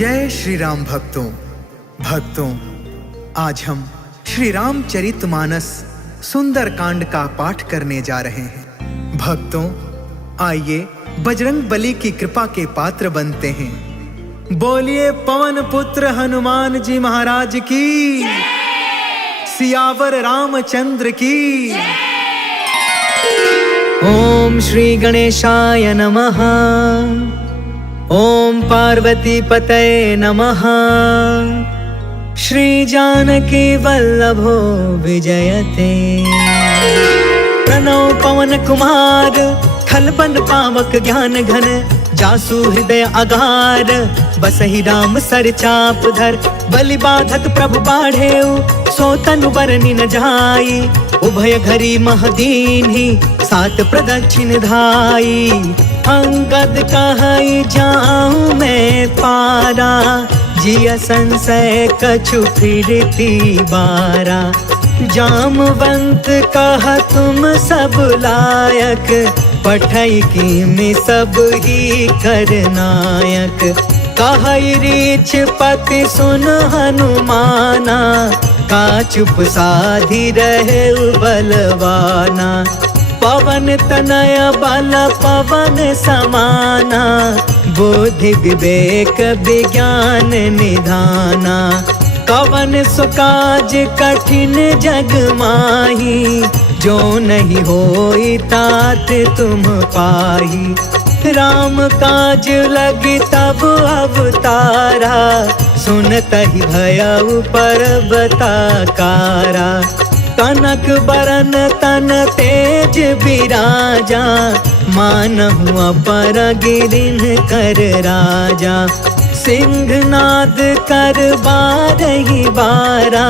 जय श्री राम भक्तों, आज हम श्री रामचरितमानस सुंदर कांड का पाठ करने जा रहे हैं। भक्तों, आइए बजरंग बली की कृपा के पात्र बनते हैं। बोलिए पवन पुत्र हनुमान जी महाराज की, सियावर रामचंद्र की। ओम श्री गणेशाय नमः। ओम पार्वती पतये नमः। श्री जानकी वल्लभो विजयते। प्रणव पवन कुमार, खलबन पावक ज्ञान घन, जासु हृदय अगार, बसहि राम सर चाप धर। बलि बाधक प्रभु बाढ़ेउ, सो तनु बरनि न जाई। उभय घरी महदीन्हि, सात प्रदक्षिण धाई। अंगद कहई जाऊं मैं पारा, जिया संशय कछु फिरती बारा। जामवंत कहा तुम सब लायक, पठई की में सब ही करनायक। कहई रीछ पति सुन हनुमाना, का चुप साधी रहे बलवाना। पवन तनय बल पवन समाना, बुद्धि विवेक विज्ञान निधाना। कवन सुकाज कठिन जग माही, जो नहीं होई तात तुम पाही। राम काज लगी तब अवतारा, सुनतहि भयउ पर्वताकारा। कनक बरन तन तेज बिराजा, मानहु अपर गिरिन कर राजा। सिंहनाद कर बारहि बारा,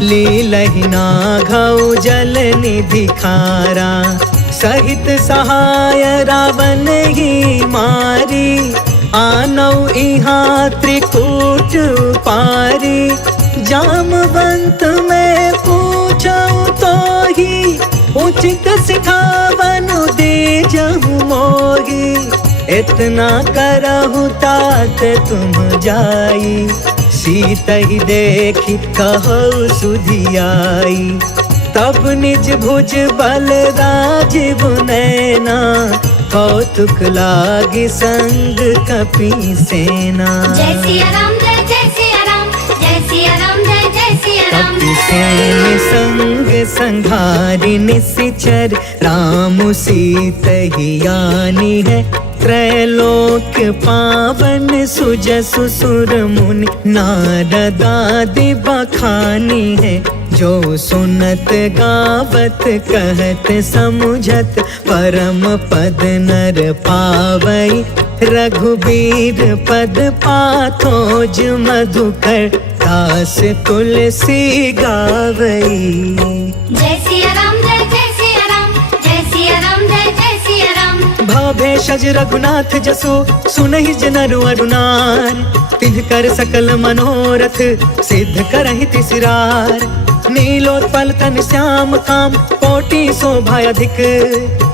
लीलहि नाघउ जल निधि खारा। सहित सहाय रावण ही मारी, आनौ इहाँ त्रिकूट पारी। जामवंत में पूछऊं तो ही, उचित सिखावनु दीजहु मोही। इतना करहु तात तुम जाई, सीतहि देखी कहु सुधियाई। तब निज भुज बल राजीव नैना, कौतुक लागी संग कपि सेना। जय सिया राम, जय जय सिया राम, जय सिया राम, जय जय सिया राम। कपि सेन संग संघारि निशिचर, राम सीतहि आनी है। त्रैलोक पावन सुजसु सुर मुनि, नारद आदि बखानी है। जो सुनत गावत कहत समुझत, परम पद नर पावई। रघुबीर पद पाथोज मधुकर, दास तुलसी गावई। जय सिया राम, जय जय सिया राम, जय सिया राम, जय जय सिया राम। भव भेषज रघुनाथ जसु, सुनहि जनरु अरुनार। तिन्ह कर सकल मनोरथ, सिद्ध करहि तिसिरार। नीलोत्पल तन श्याम काम, कोटि शोभा अधिक।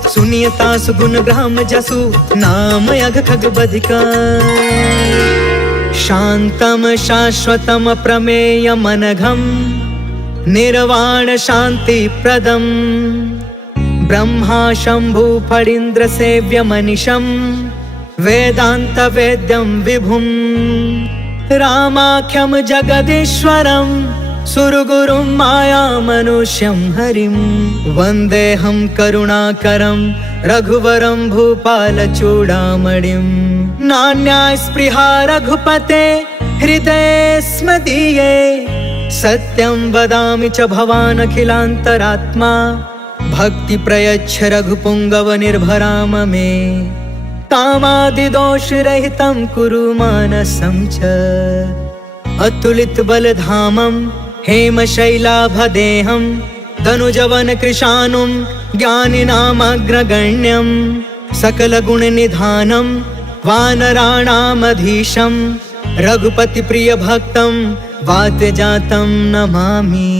सुनियता सुगुण ब्रह्म जसु, नाम अघ खग बधिका। शांतम शाश्वतम प्रमेय मनघम, निर्वाण शांति प्रदम। ब्रह्मा शंभु फणीन्द्र सेव्य मनिषम, वेदांत वेद्यम विभुम। रामाख्यम जगदीश्वरम, सुरगुरुम माया मनुष्यम हरिम। वंदेहम करुणाकरम, रघुवरम भूपाल चूड़ामणिम। नान्या स्पृहा रघुपते, हृदये स्म दीये। सत्यं वदामि च भवान् अखिलान्तरात्मा, भक्ति प्रयच्छ रघुपुंगव निर्भराम मे। कामादिदोष रहितं कुरु मानसं च, अतुलित बलधामं हेम शैलाभदेहं। तनुजवन कृशानुं ज्ञानिनामग्रगण्यं, सकल गुण निधानं वानराणामधीशं। रघुपति प्रिय भक्तं वातजातं नमामि।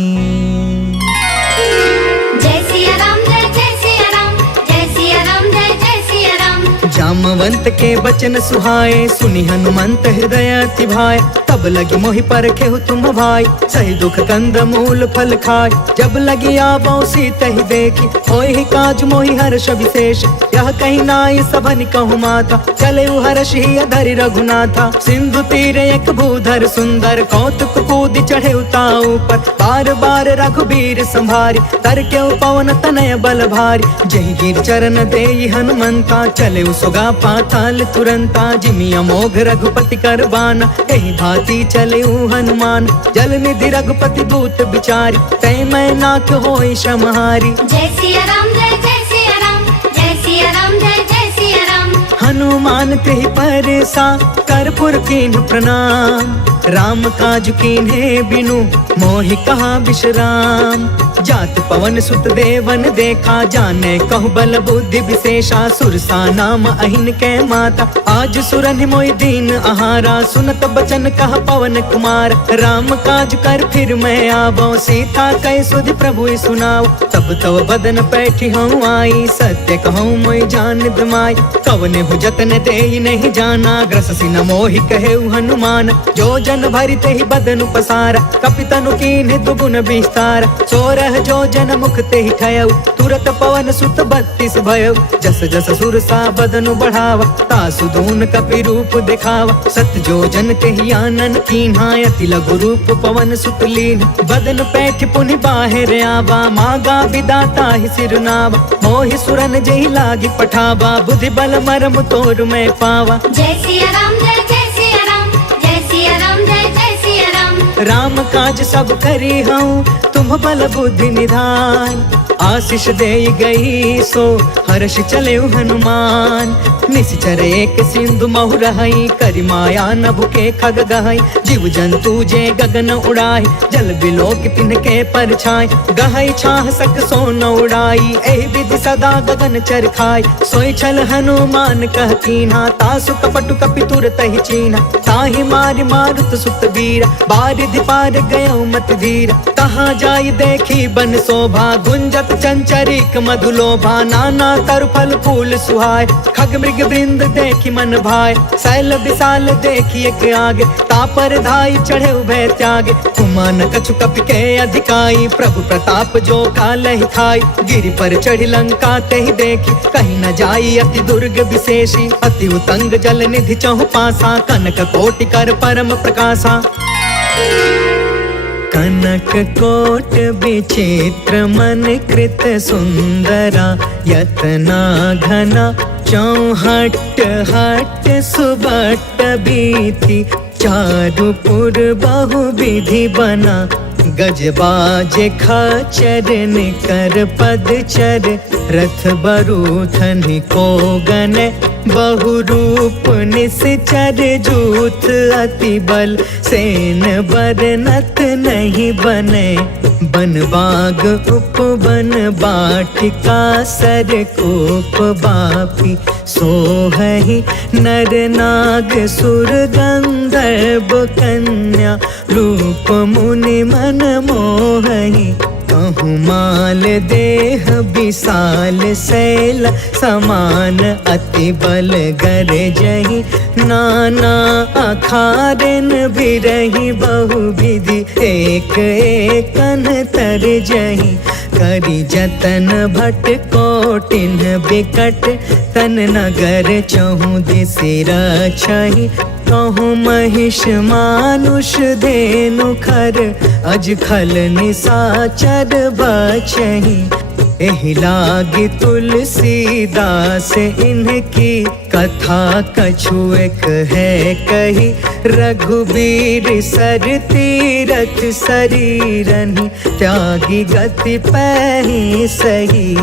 जय सिया राम, जय जय सिया राम, जय सिया राम, जय जय सिया राम। नामवंत के बचन सुहाए, सुनी हनुमंत हृदय अति भाए। तब लगी मोहि परखेहु तुम भाई, सही दुख कंद मूल फल खाय। जब लगी आवो सीत ही देखी, होय ही काज मोहि हर्ष विशेष। यह कहीं नाई सबन कहु माता, चले हर्ष ही धरि रघुनाथा। सिंधु तीर एक भूधर सुंदर, कौतुक कूद चढ़े उताऊ पर। बार बार रघुबीर संभारी, तर के पवन तनय बल भारी। जही गिर चरण देई हनुमंता, चले सुगा पाताल तुरंता। जिमि अमोघ रघुपति कर बाना, एहि भांति चले हनुमान। जल निधि रघुपति दूत बिचारी, तै मैं नाथ होई श्रमहारी। जय सिया राम जय जय सिया राम, जय सिया राम जय जय सिया राम। हनुमान तेहि परसा, कर्पूर कीन्ह प्रणाम। राम काज कीन्हे बिनु, मोहि कहा विश्राम। जात पवन सुत देवन देखा, जाने कहु बल बुद्धि विशेषा। सुरसा नाम अहिन के माता, आज सुरन मोहि दीन आहारा। सुनत बचन कहा पवन कुमार, राम काज कर फिर मैं आवो। सीता कह सुधि प्रभु सुनाओ, तब तव बदन पैठी हूँ आई। सत्य कहूँ मोहि जान दमाई, कवने हु जतन देई नहीं जाना। ग्रससि न मोहि कहेउ हनुमान, जो जन भरि तेहि बदन पसारा। कपितनु कीन्ह दुगुन विस्तार, सोरह जो जन मुख तेहि ठयउ। तुरत पवन सुत 32 भयउ, जस जस सुरसा बदनु बढ़ावा। तासु दून कपि रूप दिखावा, सत जो जन तेहि आनन कीन्हा। अति लघु रूप पवन सुत लीन, बदन पैठ पुनि बाहिर आवा। मागा विदाता ही सिरनावा, मोहि सुरन जेहि लागी पठावा। बुद्धि बल मरम तोर मैं पावा। जय सिया राम जय जय सिया राम, जय सिया राम जय जय सिया राम। राम काज सब करी हूँ, तुम बल बुद्धि निधान। आशीष दे गई सो, हर्ष चले हनुमान। निश्चर एक सिंधु महु रहई, करि माया नभ के खग गहई। जीव जंतु जे गगन उड़ाई, जल बिलोक तिनके परछाई। गहई छाह सक सो न उड़ाई, एहि विधि सदा गगन चर खाई। सोई छल हनुमान कह कीन्हा, तासु कपटु कपि तुरत ही चीन्हा। ताहि मारि मारुत सुत वीरा, बारिधि पार गयो मत धीरा। कहाँ जाई देखी बन शोभा, गुंजत चंचरिक मधुलोभा। नाना तरु फल फूल सुहाय, खग मृग वृंद देखी मन भाय। शैल विशाल देखी एक आगे, तापर धाई चढ़े उभय त्यागे। कुमान कछु कपि के अधिकाई, प्रभु प्रताप जो कालहि थाई। गिरि पर चढ़ी लंका तेहि देखी, कहीं न जाई अति दुर्ग विशेषी। अति उतंग जल निधि चहु पासा, कनक कोटि कर परम प्रकाशा। कनक कोट विचित्र मन कृत सुंदरा। यतना घना चौहट हट सुबट बीती। चारु पुर बहु विधि बना, गजबाज खचर निकर पदचर। रथ बरूथन को गन, बहु रूप निश्चर। जूथ अति बल, सेन बरनत नहीं बने। बन बाग उपवन बाटिका, सर कोप बापी। सोहहि नर नाग सुर गंधर्व कन्या। रूप मुनि मन मोहहि, कहूँ माल देह विशाल। शैल समान अति बल गरजहि, नाना अखारन बिरहि। बहु विधि एक एकन तरजहि, करि जतन भट कोटिन बिकट। तन नगर चहु दिसि रक्षहि, कहूँ महिष मानुष धेनु खर। अज खल निसाचर बचहि, एहि लागी तुलसीदास इनकी। कथा कछु एक है कही, रघुबीर सर तीरथ शरीरनि। त्यागी गति पैहि सही,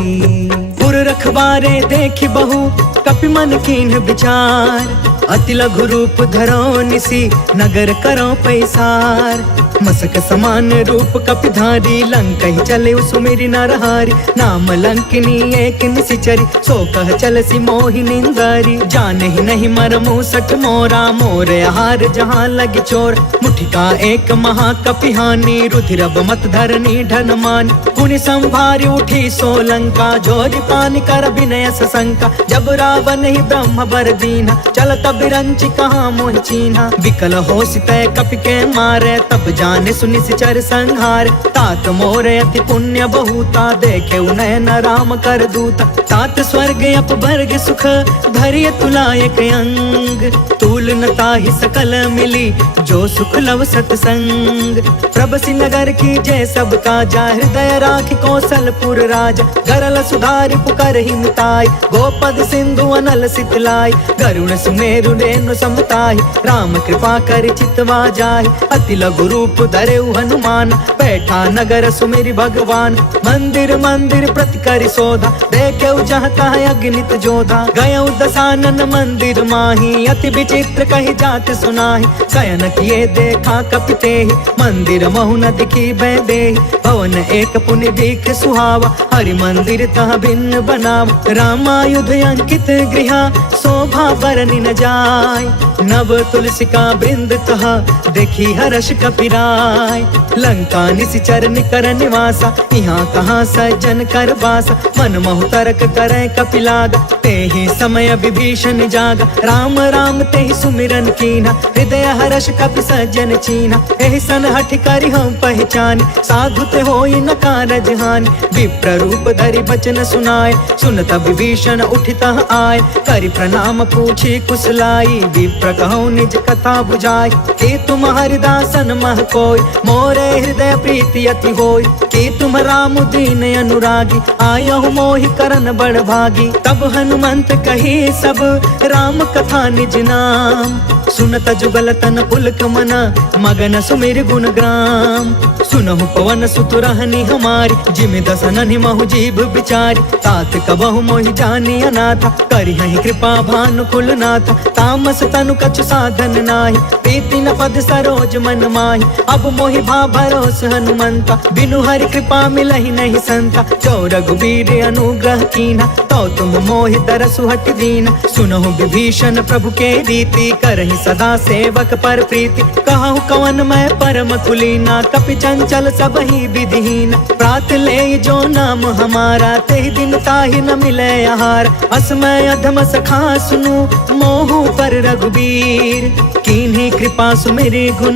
पुर रखवारे देखि बहु कपि मन कीन्ह विचार। अति लघु रूप धरो निसी, नगर करो पैसार। मसक समान रूप कपिधारी, लंका ही चले सुमेरी नरहारी। नाम लंकिनी एक निशिचरी, सो कह चल सी मोहि निंदारी। जाने ही नहीं मरमु सठ मोरा, मोर आहार जहाँ लगी चोर। मुठिका एक महाकपिहानी, रुधिरब मत धरनी ढन मान। पुनि संभारी उठी सोलंका, जोरी पानी कर विनय सशंका। जब रावण ही ब्रह्म बर दीना, चलत बिरंची कहाँ मोहि चीन्हा। विकल हो तय कपि के मारे, तब जाने सुनि सिचर संहार। तात मोर अति पुण्य बहुता, देखे नयन राम कर दूता। तात स्वर्ग अपवर्ग सुख, धरिय तुलायक अंग। तूल न ताहि सकल मिली, जो सुख लव सतसंग। प्रभसी नगर की जय सब काजा, हृदय राख कौशलपुर राजा। गरल सुधारि पुकर ही मिताई, गोपद सिंधु अनल सितलाई। गरुण सुमेरु रेणु समताहि, राम कृपा कर चितवा जाहि। अति लघु रूप धरेउ हनुमान, बैठा नगर सुमेरि भगवान। मंदिर मंदिर प्रति करि शोधा, देखेउ जहाँ तहाँ अगणित जोधा। गयउ दसानन मंदिर माही, अति विचित्र कही जात सुनाहि। शयन किए देखा कपि तेहि, मंदिर महु न दिखी भय देहि। भवन एक पुनि दीख सुहावा, हरि मंदिर तह भिन्न बनावा। रामायुध अंकित गृहा, शोभा बरनि न जाय। नव तुलसिका बृंद तह, देखी हर्ष कपिराय। लंका निशिचर निकर निवासा, यहाँ कहाँ सज्जन कर बासा। मन महु तर्क करे कपिलागा, तेहि समय विभीषण जागा। राम राम तेहि सुमिरन कीन्हा, हृदय हर्ष कपि सज्जन चीन्हा। एहि सन हठि करि हम पहचान, साधु ते होई न कारज हानि। विप्र रूप धरि बचन सुनाय, सुनत विभीषण उठितः आय। करि प्रणाम पूछी कुशलाई, विप्र कहूँ निज कथा बुझाय। कि तुम हरिदासन मह कोय, मोरे हृदय प्रीति अति होय। कि तुम राम दीन अनुरागी, आयहु मोहि करन बड़ भागी। तब हनुमंत कही सब, राम कथा निज नाम। सुनत जुगल तन पुलक मना, मगन सुमिर गुण ग्राम। सुनहु पवन सुत रहनी हमारी, जिमि दसननि महु जीव बिचारी। तात कबहु मोहि जानी अनाथा, करिहहि कृपा भानु कुलनाथा। तामस तनु कछु साधन नाही, प्रीति न पद सरोज मन माही। अब मोहि भा भरोस हनुमंता, बिनु हरि कृपा मिलहि नहीं संता। जो रघुबीर अनुग्रह कीन्हा, तो तुम मोहि दरसु हटि दीन्हा। सुनहु विभीषण प्रभु के रीति, करहि सदा सेवक पर प्रीति। कहूँ कवन मैं परम कुलीना, कपि चंचल सबहि विधिहीन। प्रात ले जो नाम हमारा, तेहि दिन ताहि न मिले आहार। असमय अधम सखा सुनु, मोहु पर रघुबीर। कीन्ही कृपा सुमिरि गुण,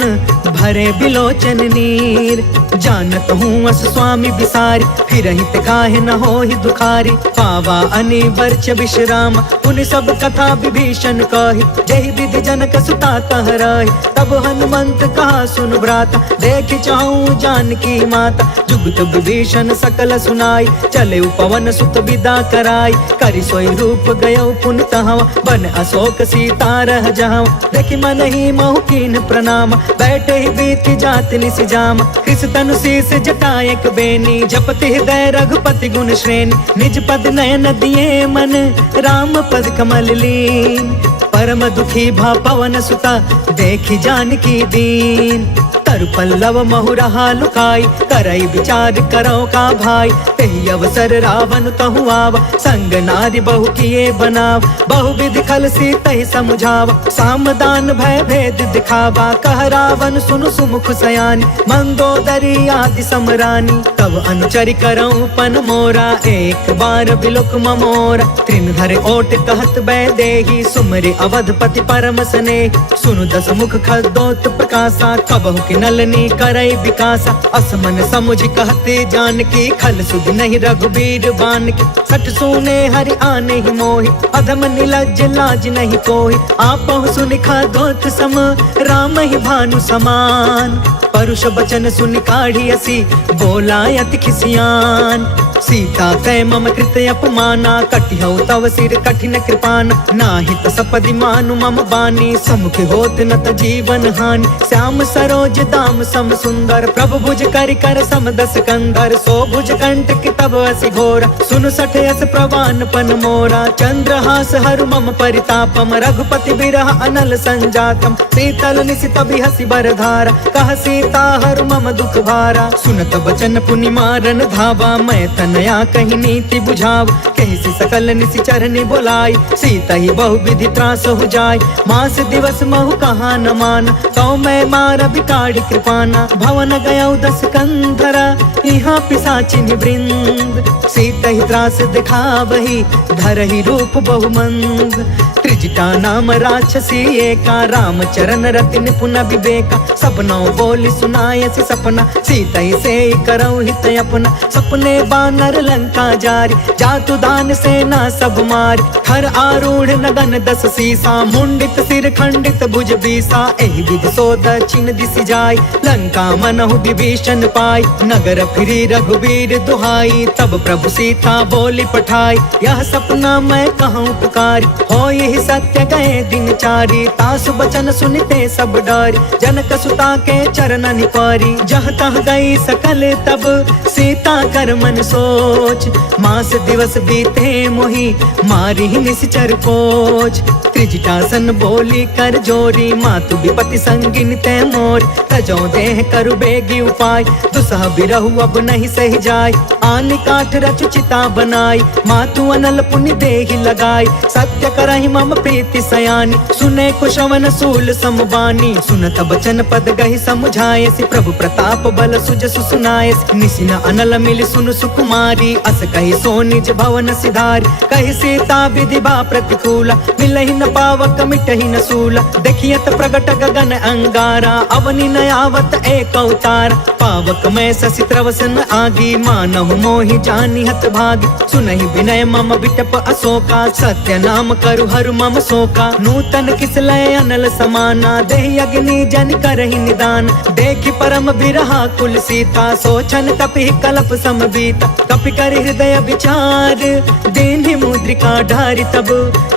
भरे बिलोचन नीर। जानत हूँ अस स्वामी बिसारी, फिरहि ते काहे न होहि दुखारी। पावा अनिवर्च विश्राम, उन सब कथा विभीषण कही। जहि विधि जनक सुता तह रही, तब हनुमंत कहा सुन भ्राता। देख चाहूँ जानकी माता, जुगत विभीषण सकल सुनाई। चले पवन सुत विदा कराई, करि सोई रूप गयो पुन तहवा। बन अशोक सीता रह जहाँ, देखि मन ही महु कीन प्रणाम। बैठे ही बीती जात निसि जाम, कृष तनु शीस जटायक बेनी। जपति हृदय रघुपति गुण श्रेणी, निज पद नयन दिए मन, राम पद कमल लीन। परम दुखी भा पवन सुता, देखी जानकी दीन। तरु पल्लव महु रहा लुकाई, करई विचार करो का भाई। तेहि अवसर रावण तहु आवा, संग नारी बहु किए बनाव। बहु विधि खल सी तहि समुझावा, सामदान भय भेद दिखावा। कह रावण सुनु सुमुख सयानी, मंदोदरी आदि समरानी। तब अनुचरि करऊं पन मोरा, एक बार बिलुक ममोरा। त्रिन धर ओट कहत बै देही, सुमरि अवधपति परम स्नेही। सुनु दस मुख खदोत प्रकाशा, कबहु कि नलनी करई विकासा। असमन समुझ कहते जानकी, खल सुध नहीं रघुबीर बानकी। सठ सुने हरि आने ही मोहि, अधम निलज्ज लाज नहीं कोहि। आपहु सुनि खदोत सम, राम ही भानु समान। परुष बचन सुनि काढ़ी असी, बोला अति खिसियान। सीता कै मम कृत अपमाना, कटिहउ तव सिर कठिन कृपान। नाहित सपदि मानु मम बानी, समुख होत न त जीवन हानि। श्याम सरोज दाम सम सुंदर, प्रभु भुज करि कर सम दस कंधर। सो भुज कंठ कि तब असि घोर, सुन सठ यस प्रवान पन मोरा। चंद्रहास हरु मम परितापम, रघुपति बिरह अनल संजातम। शीतल निशित बिहसि बरधारा, कह सीता सीता हर मम दुख भारा। सुनत बचन पुनि मारन धावा, मैं तनया कही नीति बुझाव। कही सी सकल निशिचर नि बोलाई, सीता ही बहु विधि त्रास हो जाय। मास दिवस महु कहा न मान, तो मैं मार बिकाड़ी कृपाना। भवन गया 10 कंधरा, यहाँ पिशाचिनि वृंद। सीता ही त्रास दिखावही, धरहि रूप बहुमंद। त्रिजटा नाम राक्षसी एका, राम चरण रति निपुण विवेका। सबनौ बोली सुनाय सी सपना, सीता ही से करौ हित अपना। सपने बानर लंका जारी, जातु दान सेना सब मारी। हर आरूढ़ नगन 10 सीसा, मुंडित सिर खंडित भुज बीसा। एहि विधि सो दक्षिण दिशि जाय, लंका मनहु विभीषण पाई। नगर फिरी रघुवीर दुहाई, तब प्रभु सीता बोली पठाई। यह सपना मैं कहूँ पुकारी, हो यही सत्य गए दिन चारी। तासु बचन सुनते सब डरी, जनक सुता के चरण निपारी। जह तह गई सकल तब, सीता कर मन सोच। मास दिवस बीते मोहि, मारी निश्चर कोच। त्रिजटासन बोली कर जोरी, मातु विपति संगिन ते मोर। तजो देह करु बेगी उपाय, दुसह बिरहु अब नहीं सह जाय। आन काठ रचु चिता बनाई, मातु अनल पुनि देहि लगाई। सत्य करहि मम प्रीति सयानी, सुने कुशवन सूल समबानी। सुनत बचन पद गहि समुझाय, सि प्रभु प्रताप बल सुजसु सुनाय। निसिन अनल मिलि सुनु सुकुमारी, अस कहि सो निज भवन सिधारी। कहि सीता विधि बा प्रतिकूला, मिलहि न पावक मिटहि न सूला। देखियत प्रगट गगन अंगारा, अवनि न आवत एक अवतार। पावक मैं ससि त्रवसन आगी, मानहु मोहि जानि हत भागी। सुनहि विनय मम बिटप अशोका, सत्य नाम करु हरु मम शोका। नूतन किसलय अनल समाना, देहि अग्नि जन करहि निदान। देखि परम बिरहा कुल सीता, सोचन कपि कलप सम बीता। कपि कर हृदय विचार, दीन्हि मुद्रिका ढारि तब।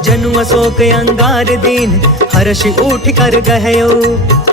जनु अशोक अंगार दीन, हर्षि उठ कर गहयो।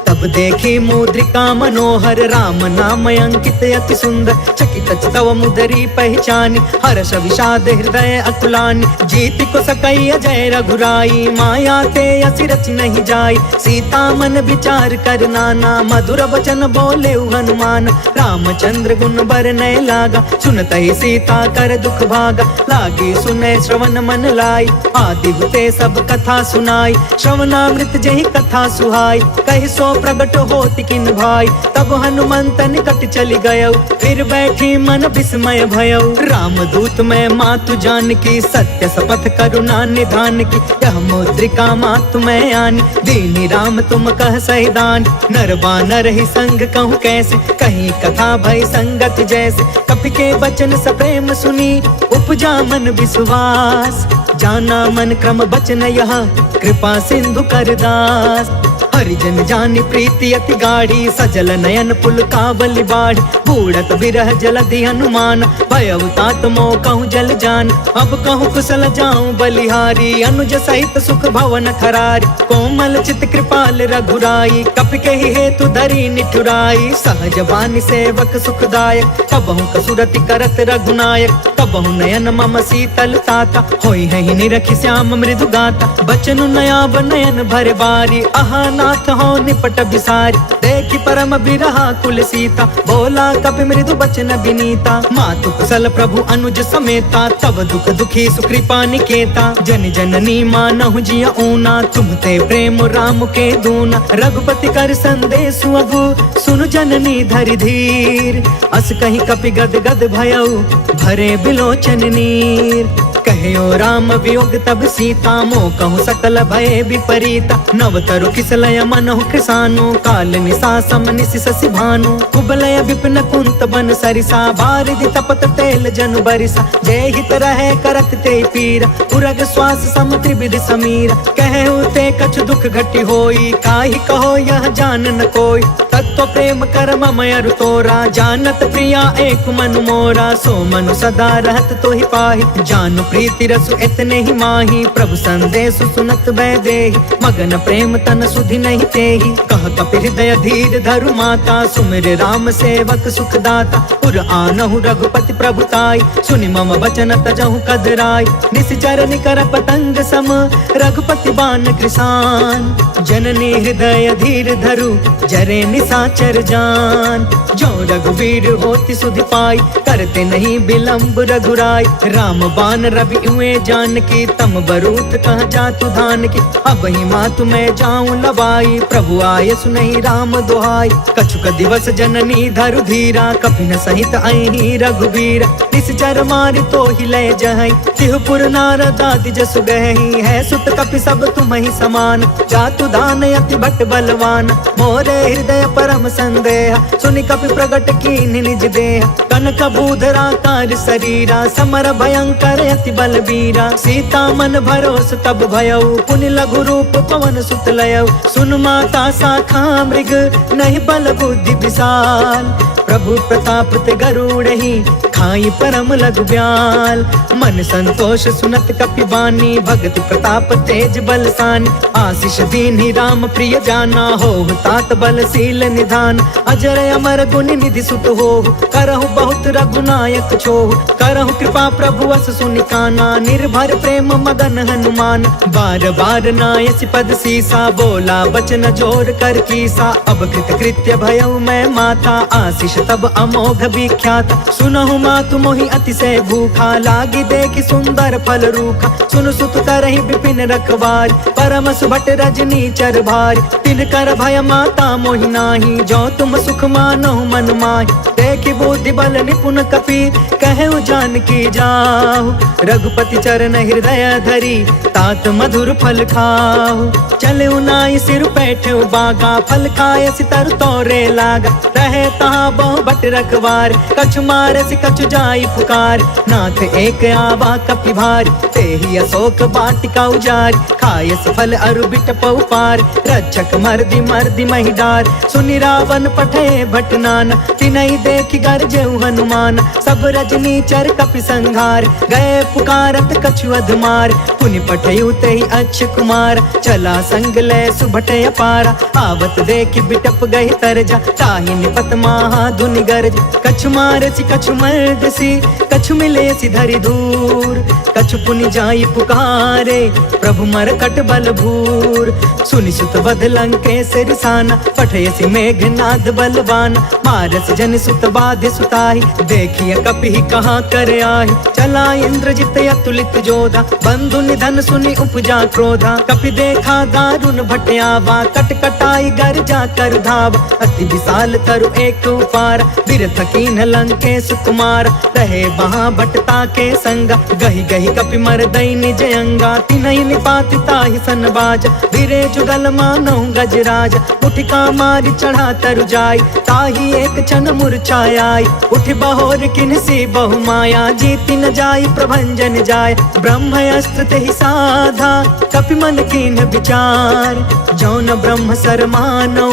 तब देखी मुद्रिका मनोहर, राम नाम अंकित अति सुंदर। चकित तव मुदरी पहचानी, हर्ष विषाद हृदय अकुलानी। जीति को सकई अजय रघुराई, माया ते असि रचि नहीं जाई। सीता मन विचार कर नाना, मधुर वचन बोले हनुमान। रामचंद्र गुण बरनय लागा, सुनत ही सीता कर दुख भागा। लागी सुने श्रवण मन लाई, आदि हुते सब कथा सुनाई। श्रवणामृत जहि कथा सुहाई, कहि सो प्रगट होति किन भाई। तब हनुमंत निकट चली गयो, फिर बैठी मन विस्मय भयो। राम दूत मैं मातु जान की, सत्य शपथ करुणा निधान की। यह मुद्रिका मातु मैं आनी, दीनी राम तुम कह सहिदान। नर बानर ही संग कहूँ कैसे, कहीं कथा भई संगत जैसे। कपि के बचन सप्रेम सुनी, उपजा मन विश्वास। जाना मन क्रम बचन यह, कृपा सिंधु कर दास। हरिजन जानि प्रीति अति गाढ़ी, सजल नयन पुल काबलि बाढ़। बूढ़त बिरह जलधि हनुमान, भयउ तात मोह कहूँ जल जान। अब कहूँ कुशल जाऊं बलिहारी, अनुज सहित सुख भवन खरारी। कोमल चित कृपाल रघुराई, कपि कहि हेतु धरी निठुराई। सहज बानी सेवक सुखदायक, कबहु कसुरति करत रघुनायक। कबहु नयन मम शीतल ताता, होई है निरखि श्याम मृदु गाता। बचनु नयाब नयन भर बारी, आहा नाथ हो निपट बिसारी। देखि परम बिरहा कुल सीता, बोला कपि मृदु बचन विनीता। मातु कुशल प्रभु अनुज समेता, तब दुख दुखी सुकृपा निकेता। जन जननी मानहु जिय ऊना, तुमते प्रेम राम के दूना। रघुपति कर संदेश अगु, सुनु जननी धरि धीर। अस कहीं कपि गद गद भयउ, भरे बिलोचन नीर। कहो राम वियोग तब सीता, मोह कहूँ सकल भय विपरीता। नव तरु किसलय मनहु कृसानु, काल निशा सम निशि शशि भानु। कुबलय विपिन कुंत बन सरिसा, बारिधि तपत तेल जनु बरिसा। जय हित रहे करत ते पीरा, उरग श्वास सम त्रिविधि समीरा। कहु ते कछु दुख घटी होई, काहि कहो यह जान न कोई। तत्व प्रेम कर मम अरु तोरा, जानत प्रिया एक मनु मोरा। सो मनु सदा रहत तो ही पाहि, जानु प्रीति रसु इतने ही माही। प्रभु संदेश सुनत वैदेही, मगन प्रेम तन सुधि नहीं तेही। कह कपि हृदय धीर धरु माता, सुमिर राम सेवक सुखदाता। पुर आनहु रघुपति प्रभुताई, सुनि मम वचन तजहु कदराई। निश्चर निकर पतंग सम, रघुपति बान कृसान। जननी हृदय धीर धरु, जरे निशा चराचर जान। जो रघुवीर होती सुधि पाई, करते नहीं विलंब रघुराई। राम बान रवि हुए जान की, तम बरूत कह जातु धान की। अब ही मातु मैं जाऊं लवाई, प्रभु आय सुनहि राम दुहाई। कछुक दिवस जननी धरु धीरा, कपिन सहित अहि रघुवीर। निश्चर मारि तो ही लय जहई, तिहुपुर नारद आदि जसु गहई। है सुत कपि सब तुम ही समान, जातु दान अति भट बलवान। मोरे हृदय परम संदेह, सुनि कपि प्रगट कीन निज देह। कनक बूधरा कार शरीरा, समर भयंकर अति बलबीरा। सीता मन भरोस तब भयउ, पुनि लघु रूप पवन सुत लयउ। सुन माता शाखा मृग, नहीं बल बुद्धि विशाल। प्रभु प्रताप ते गरुड़हि, खाई परम लघु ब्याल। मन संतोष सुनत कपि बानी, भगति प्रताप तेज बलसानी। आशीष दीन्हि राम प्रिय जाना, होहु तात बलशील निधान। अजर अमर गुण निधि सुत होहु, करहु बहुत रघुनायक छोहु। करहु कृपा प्रभु अस सुनि काना, निर्भर प्रेम मगन हनुमान। बार बार नायसि पद सीसा, बोला बचन जोर कर कीसा। अब कृत कृत्य भयउ मैं माता, आशीष तब अमोघ विख्यात। सुनहु मातु मोहि अतिशय भूखा, लागी देखि सुंदर फल रूखा। सुन सुत करहि विपिन रखवार, परम सुभट रजनी चर भार। तिन कर भय माता मोहि नाही, जो तुम सुख मानहु मन माहि। देखि बुद्धि बल निपुण कपि, कहु जानकी जाहु। रघुपति चरण हृदय धरी, तात मधुर फल खाहु। चलउ नाई सिर बैठउ बागा, फल खाय सितर तोरे लागा। रहे तहाँ बहु बट रखवार, कछु मारसि कछु जाई पुकार। नाथ एक आवा कपि भार, तेहि अशोक वाटिका उजारि। खायसि फल अरु बिटपउ पार, रक्षक मर्दि मर्दि महि डार। सुनि रावण पठे भट नाना, तिनहि देखि गरजेउ हनुमान। सब रजनी चर कपि संघार, गए पुकारत कछु अधमार। पुनि पठयु तेहि अक्ष कुमार, चला संग लय सुभट अपारा। आवत देखि बिटप गहि तरजा, ताहि निपत महा धुनि गरज। कछु मारसि कछु मर्दसि, कछु मिलेसि धरि धूर। कछु पुनि जाई पुकारे, प्रभु मरकट बल भूर। सुनि सुत बध लंकेश रिसाना, पठयसि मेघनाद बलवान। मारस जन सुत बाधे सुताहि, देखिए कपि कहाँ कर आहि। चला इंद्रजित अतुलित जोधा, बंधु निधन सुनि उपजा क्रोधा। कपि देखा दारुण भट आवा, कट कटाई गर जा कर धावा। अति विशाल तरु एक उपार, बिरथ कीन्ह लंकेश कुमार। रहे वहाँ भटता के संगा, गहि गहि कपि मरदई निज अंगा। तिनहि निपाति ताहि सन बाजा, धीरे जुगल मानहु गजराज। उठिका मारि चढ़ा तरु जाई, ताहि एक क्षण मूर्छाई। उठि बहोर किन्हसी बहु माया, जीति न जाई प्रभंजन जाय। ब्रह्म अस्त्र तेहि साधा, कपि मन कीन्ह विचार। जौन ब्रह्म सर मानौ,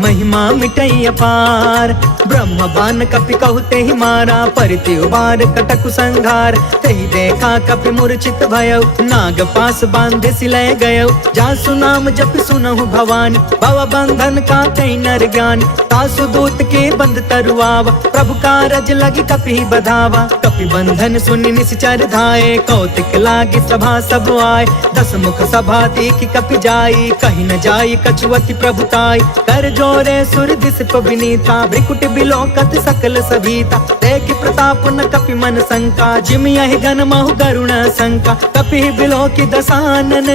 महिमा मिटई अपार। ब्रह्म बान कपि कहु तेहि मारा, परिति उबार कटकु संघार। तेहि देखा कपि मूर्छित भयउ, नाग पास बांधे सिलय गयउ। जासु नाम जपि सुनहु भवानी, भव बंधन का कई नर ज्ञानी। तासु दूत के बंद तरुआवा, प्रभु कारज लगी कपि बधावा। कपि बंधन सुनि निश्चर धाये, कौतिक लागी सभा सब आए। दस मुख सभा देखि कपि जाई, कहि न जाई कछु अति प्रभुताई। कर जोरे सुर दिस विनीता, भ्रिकुट बिलोकत सकल सभीता। देखि प्रताप न कपि मन शंका, जिमि यहि गन महु गरुण शंका। कपि बिलोकि दसानन,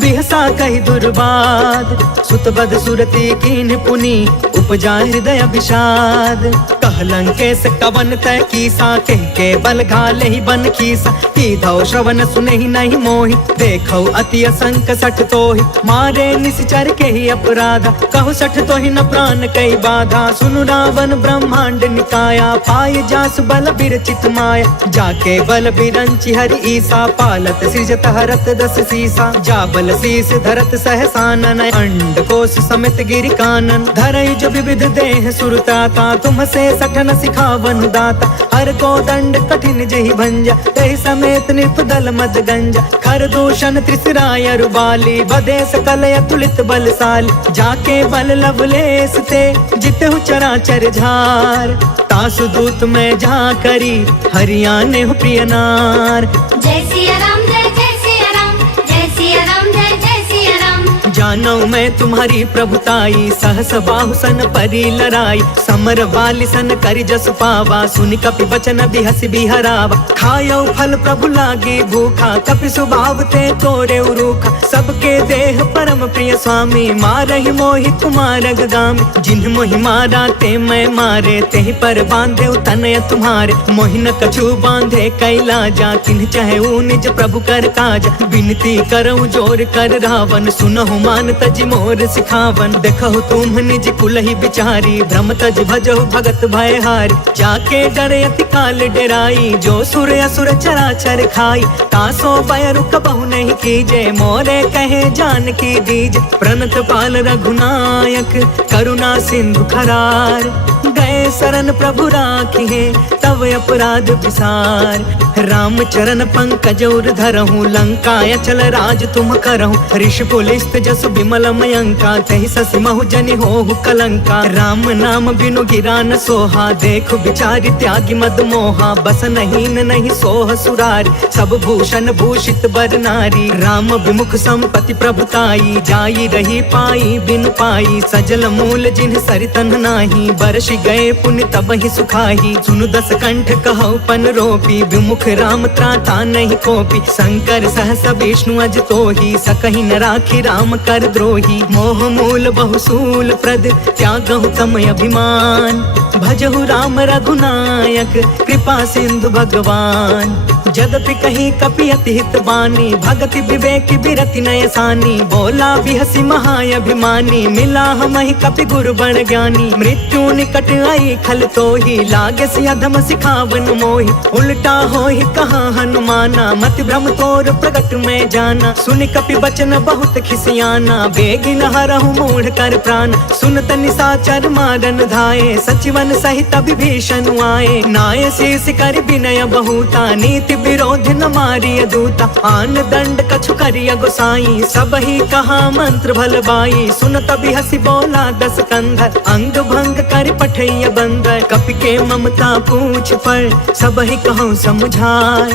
बिहसा कहि दुर्बाद। सुत बध सुरति कीन्ह पुनि, उपजा हृदय विषाद। कह लंकेश कवन तय कीसा, कहि के बल घाले ही बन खीसा। कीधौ श्रवण सुनहि नहीं मोहि, देखौ अति असंक सठ तोहि। मारे निश्चर के ही अपराधा, कहु सठ तोहि न प्राण कई बाधा। सुनु रावण ब्रह्मांड निकाया, पाय जासु बल बिरचित माया। जाके बल बिरंचि हरि ईसा, पालत सृजत हरत दस सीसा। जा बल शीस धरत सहसानन, अंड कोश समेत गिरि कानन। धरई जो विविध देह सुरताता, तुम से सठन सिखावन दाता। हर को दंड कठिन जहि भंजा, तहि समेत निपदल मद गंजा। खर दूषण त्रिसराय अरुबाली, बधे सकल अतुलित बलशाली। जाके बल लवलेस ते, जितहु चराचर झार। तासु दूत में जा करी, हरियाणे हो प्रिय नार। जय सिया राम, जय जय सिया राम, जय सिया राम, जय जय सिया राम। जानो मैं तुम्हारी प्रभुताई, सहस बाहु सन परी लराई, समर वाली सन करि जस पावा, सुनि कपि वचन बिहसि बिहरावा। खायो फल प्रभु लागे भूखा, कपि स्वभाव ते तोरे उरूखा, सबके देह परम प्रिय स्वामी, मारहि मोहि कुमार गामी। जिन्ह मोहि मारा ते मैं मारे, तेहि पर बांधे तनय तुम्हारे, मोहि न कछु बांधे कैलाजा, तिन्ह चाहे निज प्रभु कर काजा। विनती करऊं जोर कर रावण, सुनहु मान तज मोर सिखावन, देखहु तुम निज कुलहि बिचारी, भ्रम तज भजहु भगत भयहारी। जाके डरे अति काल डेराई, जो सुर असुर चराचर खाई, तासो भय रुक बहु नहीं कीजे, मोरे कहे जान की दीज। प्रणत पाल रघुनायक, करुणा सिंधु खरार, गए शरण प्रभु राखिए, तब अपराध विसार। राम चरण पंकज उर धरहूँ, लंका अचल राज तुम करहूँ, ऋषि पुलिस्त जस विमल मयंका, तहि ससि महु जनि होहु कलंका। राम नाम बिनु गिरा न सोहा, देखु बिचारी त्यागी मद मोहा, बस नहीं सोह सुरारी, सब भूषण भूषित बर नारी। राम विमुख संपत्ति प्रभुताई, जाई रही पाई बिनु पाई, सजल मूल जिन्ह सरितन नाही, बरसि गए पुण्य तब ही सुखाही। सुनु दस कंठ कहु पन रोपी, विमुख राम त्राता नहीं कोपी, शंकर सहस विष्णु अज तोही, सकहि न राखी राम कर द्रोही। मोह मूल बहुसूल प्रद, त्यागहु तम अभिमान, भजहु राम रघुनायक, कृपा सिंधु भगवान। जदपि कहीं कपि अति हित बानी, भगति विवेक बिरति नय सानी, बोला बिहसि महाअभिमानी, मिला हमहि कपि गुरु बड़ ज्ञानी। मृत्यु निकट आई खल तोही, लागे सि अधम सिखावन मोहि, उल्टा होहि कहा हनुमाना, मति भ्रम तोर प्रगट में जाना। सुनि कपि बचन बहुत खिसियाना, बेगिन हरहु मूढ़ कर प्राण, सुनत निशाचर मारन धाये, सचिवन सहित विभीषण आए। नाय शीस कर विनय बहुता, नीति विरोध न मारिय दूता, आन दंड कछु करिय गोसाई, सब ही कहा मंत्र भल बाई। सुनत बिहसि बोला दस कंधर, अंग भंग कर पठैय बंदर, कपि के ममता पूछ पर, सब ही कहूँ समुझाय।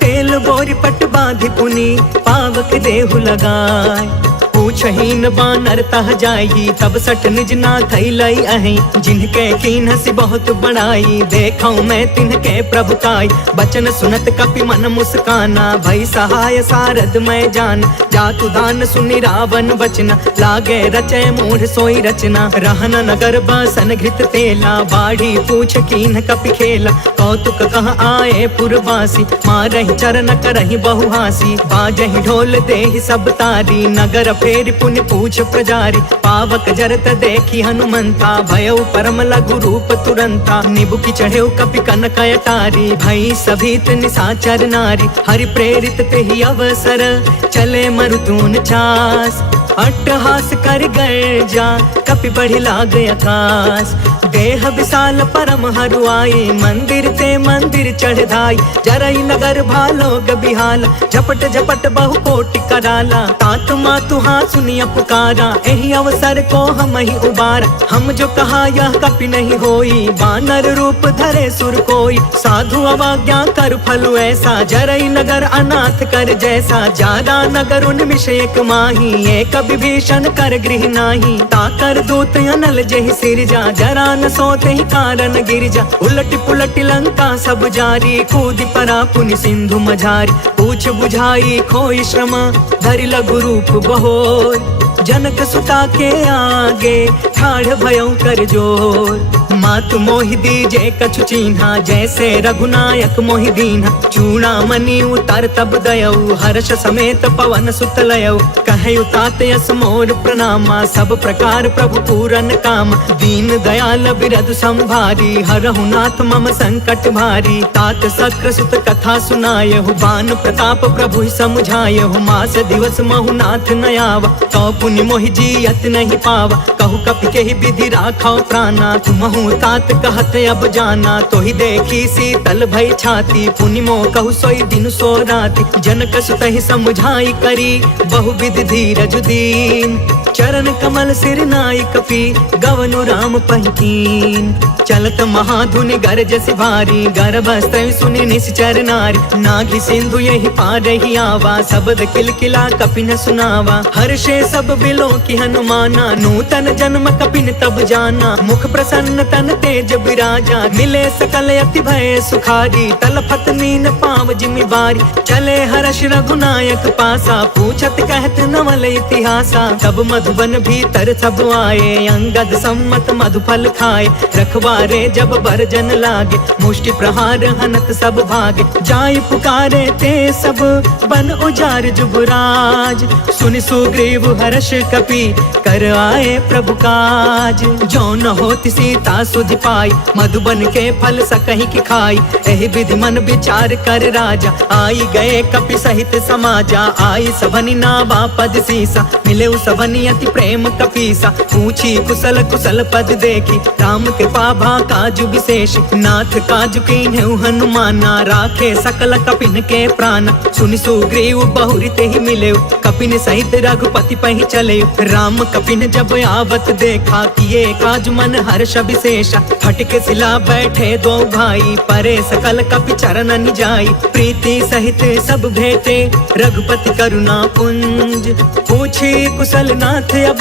तेल बोरी पट बांधि पुनि, पावक देहु लगाय, पूछहीन बानर तह जाई, तब सठ निज नाथ लई अहि, जिनके कीन्हसि बहुत बड़ाई, देखऊं मैं तिनके प्रभुताई। बचन सुनत कपि मन मुस्काना, भई सहाय सारद मैं जान, जातु दान सुनि रावण बचना, लागे रचय मूढ़ सोई रचना। रहन नगर बासन घृत तेला, बाढ़ी पूछ कीन्ह कपि खेला, कौतुक कह आए पुरवासी, मारहि चरण करहि बहु हासी। बाजहि ढोल देहि सब तारी, नगर फेर पुण्य पूछ प्रजारी, पावक जरत देखी हनुमंता, भयउ परम लघु रूप तुरंता। निबुकि चढ़ेउ कपि कनक अटारी, भई सभीत निशाचर नारी, हरि प्रेरित तेहि अवसर, चले मरुतून चास। अट्टहास कर गर्जा, कपि बढ़ि लाग आकाश, देह विशाल परम हरुआई, मंदिर ते मंदिर चढ़ धाई। जरई नगर भालोग बिहाला, झपट झपट बहु कोटि कराला, तात मातु हाँ सुनिया पुकारा, एहि अवसर को हम ही उबारा। हम जो कहा यह कपि नहीं होई, बानर रूप धरे सुर कोई, साधु अवज्ञा कर फलु ऐसा, जरई नगर अनाथ कर जैसा। जादा नगर उन्मिष एक माही, एक विभीषण कर गृह नाही, ताकर दूत अनल जहि सिरजा, जरा न सोते ही कारण गिरजा। उलट पुलट लंका सब जारी, कूदि परा पुनि सिंधु मझारी, पूछ बुझाई खोई श्रम, धरि लघु रूप बहोर। जनक सुता के आगे, ठाढ़ भयउ कर जोर। मातु मोहि दीजे कछु चीन्हा, जैसे रघुनायक मोहि दीन्हा। चूड़ामणि उतर तब दयऊ, हर्ष समेत पवन सुत लयऊ। कहयु तात यस मोर प्रणामा, सब प्रकार प्रभु पूरन काम। दीन दयाल बिरधु संभारी, हरहु नाथ मम संकट भारी। तात सक्र सुत कथा सुनायहु, बान प्रताप प्रभु समुझायहु। मास दिवस महु नाथ न आवा, तो पुनि मोहि जियत नहीं पावा। कहु कपि केहि विधि राखौ प्राणा, तुमहु तात कहत अब जाना। तो ही देखी शीतल भई छाती, पुनि मोह कहु सोई दिन सो राति। जनक सुत ही समुझाई करी, बहु विधि धीरज दीन। चरण कमल सिर नाई कपि, गवनु राम पहिकीन। चलत महाधुनि गरजसि भारी, गर्भस्त्र सुनि निश्चर नारी। नाघि सिंधु यही पार ही आवा, शब्द किलकिला कपि न सुनावा। हर्षे सब बिलो की हनुमाना, नूतन जन्म कपिन तब जाना, मुख प्रसन्न तन तेज विराजा, मिले सकल अति भय सुखारी, तलफत नीन पाव जिमि बारी, चले हर्ष रघुनायक पासा, पूछत कहत नवल इतिहासा, तब मधुबन भीतर सब आए, अंगद सम्मत मधुफल खाए, रखवारे जब बरजन लागे, मुष्टि प्रहार हनत सब भागे, जाय पुकारे ते सब बन उजार जुबराज, सुनि सुग्रीव हर्ष कपि कर आए प्रभु काज, जो न होति सीता सुधि पाई, मधुबन के फल सकहि की खाई, एहि विधि मन विचार कर राजा, आई गए कपि सहित समाजा, आई सबनि नावा पद सीसा, मिले सबनि अति प्रेम कपीसा, पूछी कुशल कुशल पद देखी, राम कृपा भा काजु विशेष, नाथ काजु कीन्हु हनुमाना, राखे सकल कपिन के प्राण, सुनि सुग्रीव बहुरी ते ही मिले, कपिन सहित रघुपति पहि चले, राम कपिन जब आवत देखा, किए काज मन हर्ष विशेषा, फटके सिला बैठे दो भाई, परे सकल कपि चरण जाई, प्रीति सहित सब भेटे रघुपति करुणा पुंज, पूछी कुशल नाथ अब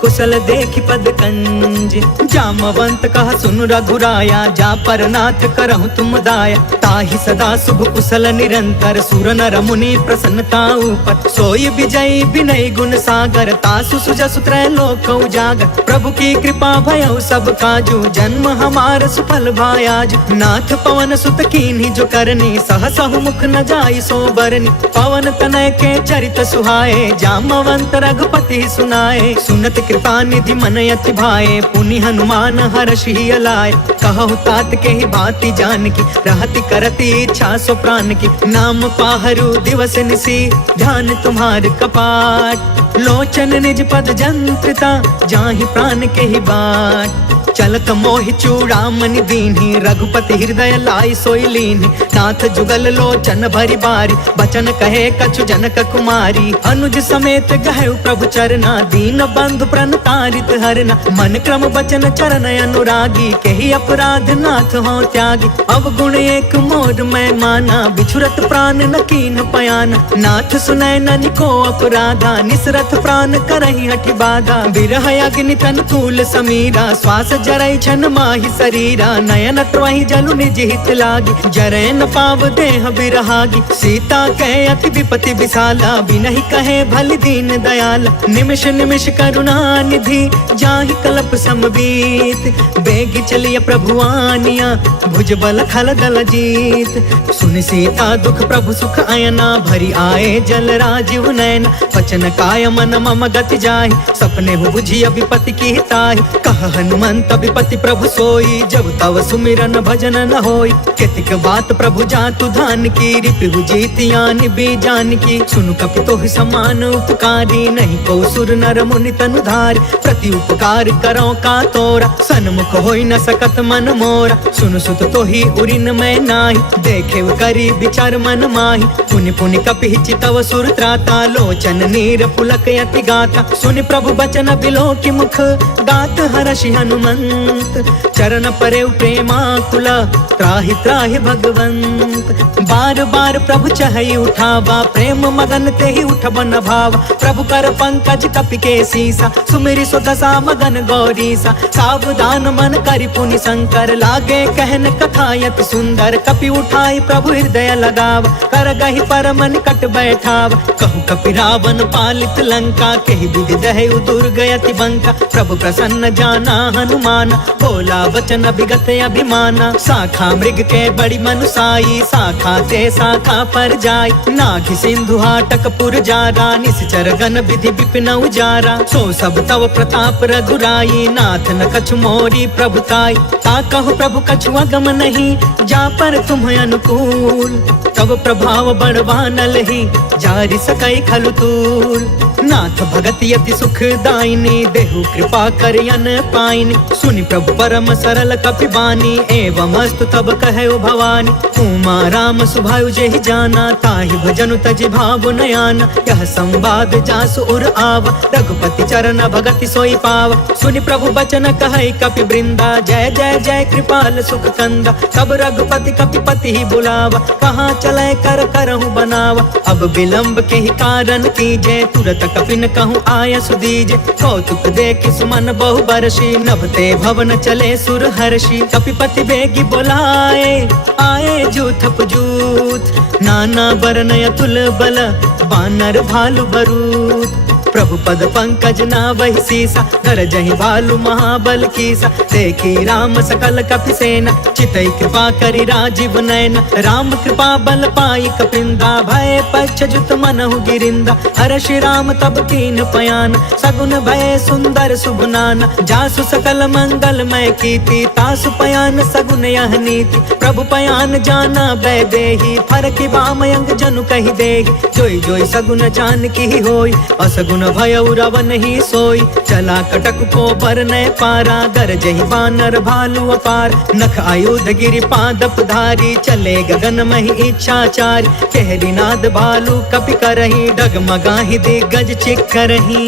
कुशल देखि पद कंज, जामवंत कहा सुन रघुराया, जा पर नाथ करहु तुम दाया, ताहि सदा शुभ कुशल निरंतर, सुर नर मुनि प्रसन्नता ऊपर, सोई विजयी विनय गुण सागर, तासु सुजसु त्रैलोक उजागर, प्रभु की कृपा भयउ सब काजू, जन्म हमार सुफल भायाज, नाथ पवन सुत कीन्ही जो करनी, सहसहु मुख न जाई सो बरनी, पवन तनय के चरित सुहाए, जामवंत रघुपति सुनाए, सुनत कृपा निधि मन अति भाए, पुनि हनुमान हर्षि अलाय, कहु तात के ही भांति जान की, रहति करति इच्छा सो प्राण की, नाम पाहरु दिवस निसी, ध्यान तुम्हार कपाट, लोचन निज पद जंत्रिता, जाहि प्राण के ही बाट, चलत मोहि चूड़ामणि दीन्ही, रघुपति हृदय लाई सोई लीन्ही, नाथ जुगल लोचन भरी बारी, बचन कहे कछु जनक कुमारी, अनुज समेत गहु प्रभु चरना, दीन बंधु प्रणतारित हरना, मन क्रम बचन चरण अनुरागी, केहि अपराध नाथ हो त्यागी, अवगुण एक मोर मैं माना, बिछुरत प्राण न कीन पयाना, नाथ सुनय ननि को अपराधा, निसरथ प्राण करहि हठि बाधा, बिरह अग्नि तन तूल समीरा, श्वास जरई छन माहि शरीरा, नयन त्वहि जलु निज हित लागी, जरय न पाव देह बिरहागी, सीता कहे अति विपति विशाला, बिनहि कहे भलि दीन दयाला, निमिष निमिष करुणा निधि, जाहि कल्प समबीत, बेगी चलिय प्रभु आनिया, भुज बल खल दल जीत, सुनि सीता दुख प्रभु सुख अयना, भरी आए जल राजीव नयन, वचन काय मन मम गति जाहि, सपने हु बुझिय विपति की ताहि, कह हनुमंत विपति प्रभु सोई, जब तव सुमिरन भजन न होई, केतिक बात प्रभु जातु धान की, रिपु जीतियानि बीजान की, सुनु कपि तोहि समान उपकारी, नहीं को सुर नर मुनि तनु धारी, प्रति उपकार करो का तोरा, सन्मुख होई न सकत मन मोरा, सुनु सुत तोहि उरिन मैं नाही, देखे करी विचार मन माही, पुनि पुनि कपि चितव सुर त्राता, लोचन नीर पुलक यति गाता, सुनि प्रभु बचन बिलो की मुख, गात हर्षि हनुमंत, चरण परे प्रेमाकुला, त्राहि त्राहि भगवंत, बार बार प्रभु चहई उठावा, प्रेम मगन ते ही उठब न भावा, प्रभु कर पंकज कपि के सीसा, सुमिरि सो दशा मगन गौरीसा, सावधान मन करि पुनि शंकर, लागे कहन कथा यति सुंदर, कपि उठाई प्रभु हृदय लगावा, कर गहि परम निकट बैठावा, कहु कपि रावण पालित लंका, केहि विधि दहु दुर्ग यति बंका, प्रभु प्रसन्न जाना हनुमान, बोला वचन विगत अभिमाना, शाखा मृग के बड़ी मनुसाई, शाखा ते शाखा पर जाई, नाघि सिंधु हाटक पुर जारा, निश्चर गण विधि विपिन उजारा, सो सब तव प्रताप रघुराई, नाथ न कछु मोरी प्रभुताई, ता कहु प्रभु कछु अगम नहीं, जा पर तुम अनुकूल, तब प्रभाव बड़वान लही, जारि सकई खलु तूल, नाथ भगत यति सुख दायिनी, देहु कृपा कर अन पाइनी, सुनि प्रभु परम सरल कपि बानी, एवं अस्तु तब कहे भवानी। उमा राम सुभायु जेहि जाना, ताहि भजनु तजि भाव नयाना। यह संवाद जासु उर आवा, रघुपति चरण भगति सोई पावा। सुनि प्रभु बचन कहै कपि वृंदा, जय जय जय कृपाल सुख कंदा। तब रघुपति कपिपति ही बुलावा, कहाँ चले कर करहु बनावा। अब विलंब के ही कारण कीजे, तुरत कपिन कहूँ आय सुदीजे। कौतुक देखि सुमन बहु बरसी, नभते भवन चले सुर हर्षि। कपिपति बेगी बोलाए, आए जूथप जूथ। नाना बरन अतुल बल, बानर भालु बरूथ। प्रभु पद पंकज नावहि सीसा, धर जहि भालु महाबल कीसा। देखी राम सकल कपि सेना, चितई कृपा करि राजीव नयन। राम कृपा बल पाई कपिंदा, भय पक्ष जुत मनहु गिरिंदा। हर्षि राम तब कीन पयान, सगुन भय सुंदर शुभनान। जासु सकल मंगलमय कीर्ति, तासु पयान सगुन यह नीति। प्रभु पयान जाना बै देहि, फरकि बामयंग जनु कहि देहि। जोई जोई सगुन जानकी ही होई, असगुन भय रावण ही सोई। चला कटक को बरनय पारा, गरजहि बानर भालु अपार। नख आयुध गिरि पादप धारी, चले गगन महि इच्छाचारी। कहरी नाद भालु कपि करही, डगमगाहि दिग्गज चिक्करही।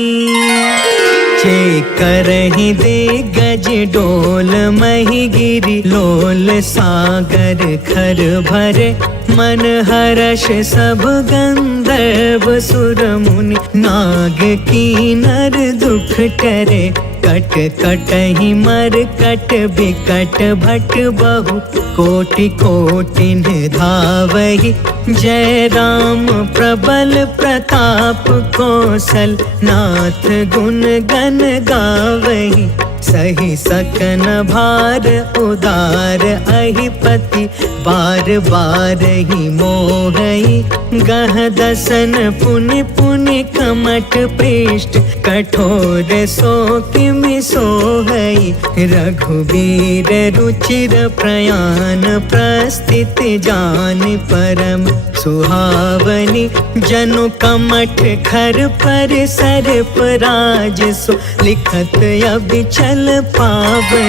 चेकरहि दिग्गज डोल महि गिरि, लोल सागर खर भरे। मन हर्ष सब गंधर्व सुर मुनि, नाग कीनर दुख टरे। कट कटहि मर कट बिकट भट बहु, कोटि कोटिन धावहि। जय राम प्रबल प्रताप कौशल, नाथ गुण गण गावहि। सही सकन भार उदार अहिपति, बार बार ही मोहई। गह दसन पुनि पुनि कमट पृष्ठ, कठोर सो किमि सोहई। रघुवीर रुचिर प्रयाण, प्रस्थित जान परम सुहावनी। जनु कमठ खर पर सर्प राज सो, लिखत अबिचल पावनी।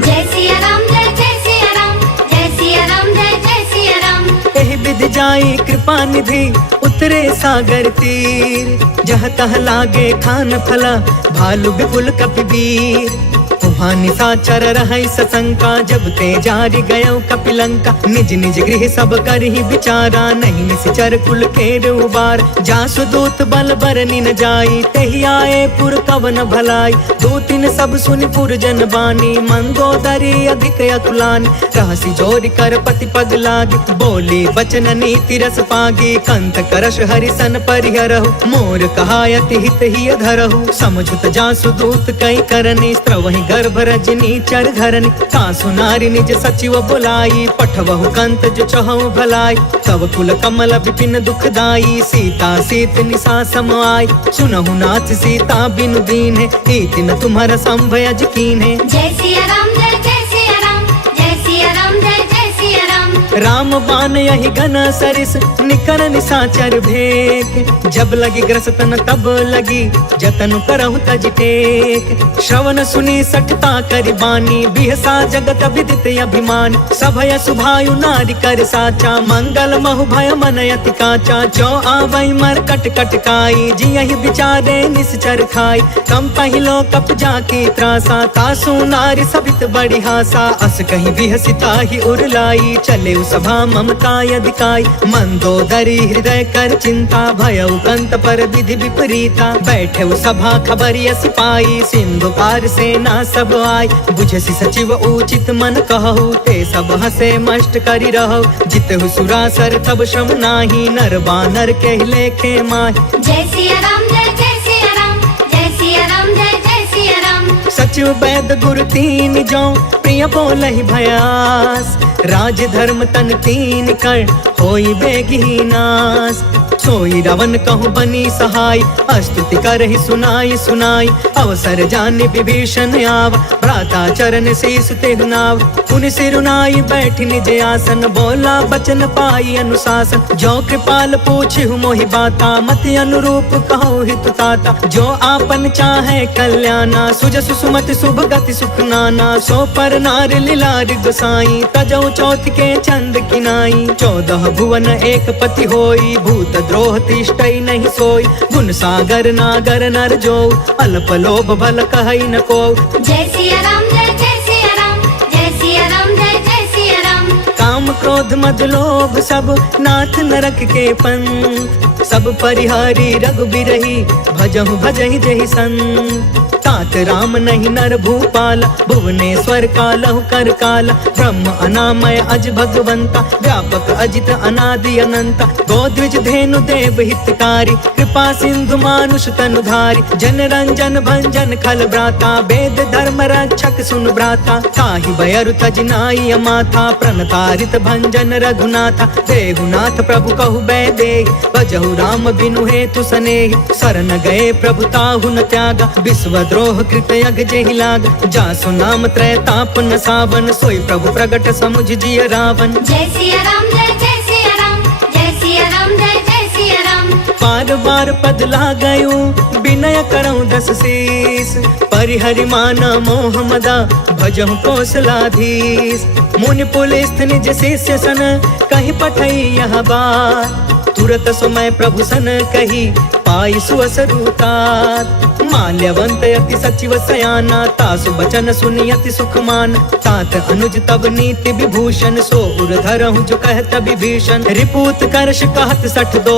जय सिया राम जय जय सिया राम, जय सिया राम जय जय सिया राम। एहि विधि जाई कृपा निधि, उतरे सागर तीर। जह तह लागे खान फला, भालु विपुल कपिवीर। वहाँ निशाचर रहै सशंका, जब ते जारि गयो कपिलंका। निज निज गृह सब करहि विचारा, नहीं निश्चर कुल केर उबार। जासु दूत बल बरनि न जाई, तेहि आए पुर कवन भलाई। दूतिन सब सुनि पुर जन बानी, मंदोदरी अधिक अतुलानी। रहसि जोरि कर पति पग लागी, बोली वचन नीति रस पागी। कंठ करश हरिसन परिहरहु, मोर कहायति हित ही धरहु। समझुत जासु दूत कई करनी, स्त्रवहि गर्भ रजनी चर घरनी। कासु नारी निज सचिव बुलाई, पठवहु कंत जो चहु भलाई। तब कुल कमल विपिन दुखदाई, सीता सीत निशा सम आई। सुनहु नाथ सीता बिनु दीन्हे, ईति न तुम्हारा संभयज कीन्हे। जय सिया राम जय जय सिया राम, जय सिया राम जय जय सिया राम। राम बान यही घन सरिस, निकर निशाचर भेक। जब लगी ग्रसतन तब लगी, जतन करहु तज टेक। श्रवण सुनी सठता करि बानी, बिहसा जगत विदित अभिमान। सभय सुभायु नारी कर साचा, मंगल महु भय मन अति काचा। जो आवै मर कट कट काई, जियहि विचारे निश्चर खाई। कम पहिलो कप जाकी त्रासा, तासु नारी सबित बड़ी हासा। अस कहीं बिहसिता ही उरलाई, चले सभा ममता यदिकाई। मंदोदरी हृदय कर चिंता, भयउ कंत पर विधि विपरीता। बैठे सभा खबरिय सिपाही, सिंधु पार सेना सब आई। बुझसि सचिव उचित मन कहु, ते सब हसे मष्ट करि रहु। जितहु सुरासर तब श्रम नाही, नर बानर के लेखे माहि। जय सिया राम जय जय सिया राम, जय सिया राम जय जय सिया राम। सचिव वैद गुरु तीन जो, प्रिय बोलहि भयास। राज धर्म तन तीन कर, होई बेगी नास। सोई रावण कहूँ बनी सहाय, स्तुति करहि सुनाई सुनाई, अवसर जाने विभीषण आव, भ्राता चरण शीस तेहु नाव, पुनि सिरुनाई बैठि निज आसन, बोला बचन पाई अनुशासन, जो कृपाल पूछिहु मोहि बाता, मति अनुरूप कहु हित ताता, जो आपन चाहे कल्याणा, सुजसु सुमति शुभ गति सुख नाना, सो पर नार लीलार गोसाई, तजौ चौथ के चंद किनाई, 14 भुवन एक पति होई, भूत द्रोह तिष्ठई नहीं सोई, गुण सागर नागर नर जो, अल्प लोभ भल कहई न को। जय सिया राम जय सिया राम, जय सिया राम जय सिया राम। काम क्रोध मद लोभ सब नाथ नरक के पंथ, सब परिहारी रघुबीरहि भजहु भजहि जहि संत, तात राम नहीं नर भूपाल, भुवनेश्वर कालहु कर काल, ब्रह्म अनामय अज भगवंता, व्यापक अजित अनादि अनंता, गोद्विज धेनु देव हितकारी, कृपा सिंधु मानुष तनुधारी, जन रंजन भंजन खल भ्राता, वेद धर्म रक्षक सुन भ्राता, ताहि बयरु तज नाई अमाथा, प्रणतारित भंजन रघुनाथा, देहुनाथ प्रभु कहु बैदेहि, भजहु राम बिनु हेतु सनेहि, शरण गए प्रभु ताहु न त्यागा, विश्व द्रोह कृत यग जेहि लाग, जासु नाम त्रय ताप न सावन, सोई प्रभु प्रगट समुझ जिय रावण। जय सिया राम जय सिया राम, जय सिया राम जय सिया राम। बार बार पद लागयूं विनय करऊं 10 शीस, परिहरि माना मोह मदा, भजहु कौशलाधीश, मुनि पुलिस निज शिष्य सन, कहीं पठई यह बात, तुरत समय प्रभु सन कही, पाई सुअसरुतात, माल्यवंत अति सचिव सयाना, तासु बचन सुनि अति सुख मान, तात अनुज तब नीति विभूषण, सो उर धरहु जो कहत विभीषण, रिपूत करश कहत 62,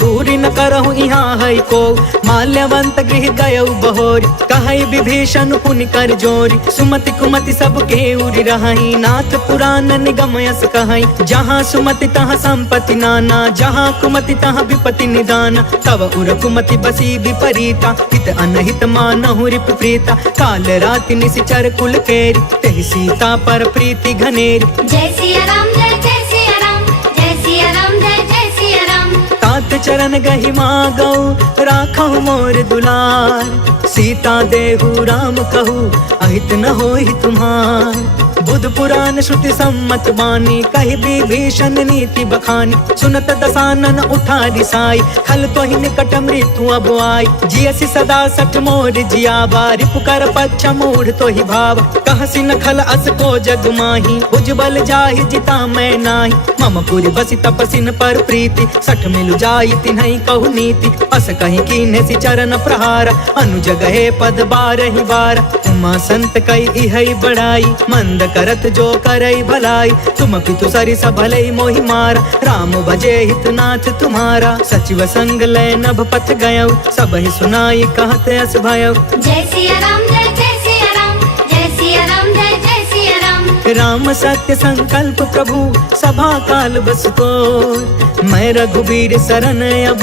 दूरी न करहु यहाँ है को, माल्यवंत गृह गयउ बहोरी, कहई विभीषण पुनि कर जोरी, सुमति कुमति सब के उरि रहई, नाथ पुराण निगम यस कहई, जहाँ सुमति तहाँ संपत्ति नाना, जहाँ कुमति तहाँ विपत्ति निदान, तब उर कुमति बसी विपरीता, हित अनहित मानहु रिपु प्रीता, काल राति निशिचर कुल केरी, तेहि सीता पर प्रीति घनेरी। जय सिया राम जय सिया राम, जय सिया राम जय सिया राम। तात चरण गहि मागौ राखहु मोर दुलार, सीता देहु राम कहू अहित न होहि तुम्हार, बुध पुराण श्रुति सम्मत बानी, कहि विभीषण नीति बखानी, सुनत दसानन उठारी साई, खल तोहि निकट मृत्यु अब आई, जियसि सदा सठ मोर जियावा, रिपुकर पच्छ मूढ़ तोहि भाव, कहसि न खल अस को जग माही, उज्जवल जाहि जिता मैं नाही, मम पुरि बसि तपसिन पर प्रीति, सठ मिलु जाई तिन्हई कहु नीति, अस कहि कीन्हे सि चरण प्रहार, अनुज गहे पद बारहि बार, उमा संत कई इहई बड़ाई, मंद करत जो करई भलाई, तुम पितु सरिस भलई मोहि मारा, राम भजे हितनाथ तुम्हारा, सचिव संग लय नभ पथ गयउ, सब ही सुनाई कहत अस भयउ। जय सिया राम जय सिया राम, जय सिया राम जय सिया राम। राम सत्य संकल्प प्रभु सभा काल बस तोर, मैं रघुबीर शरण अब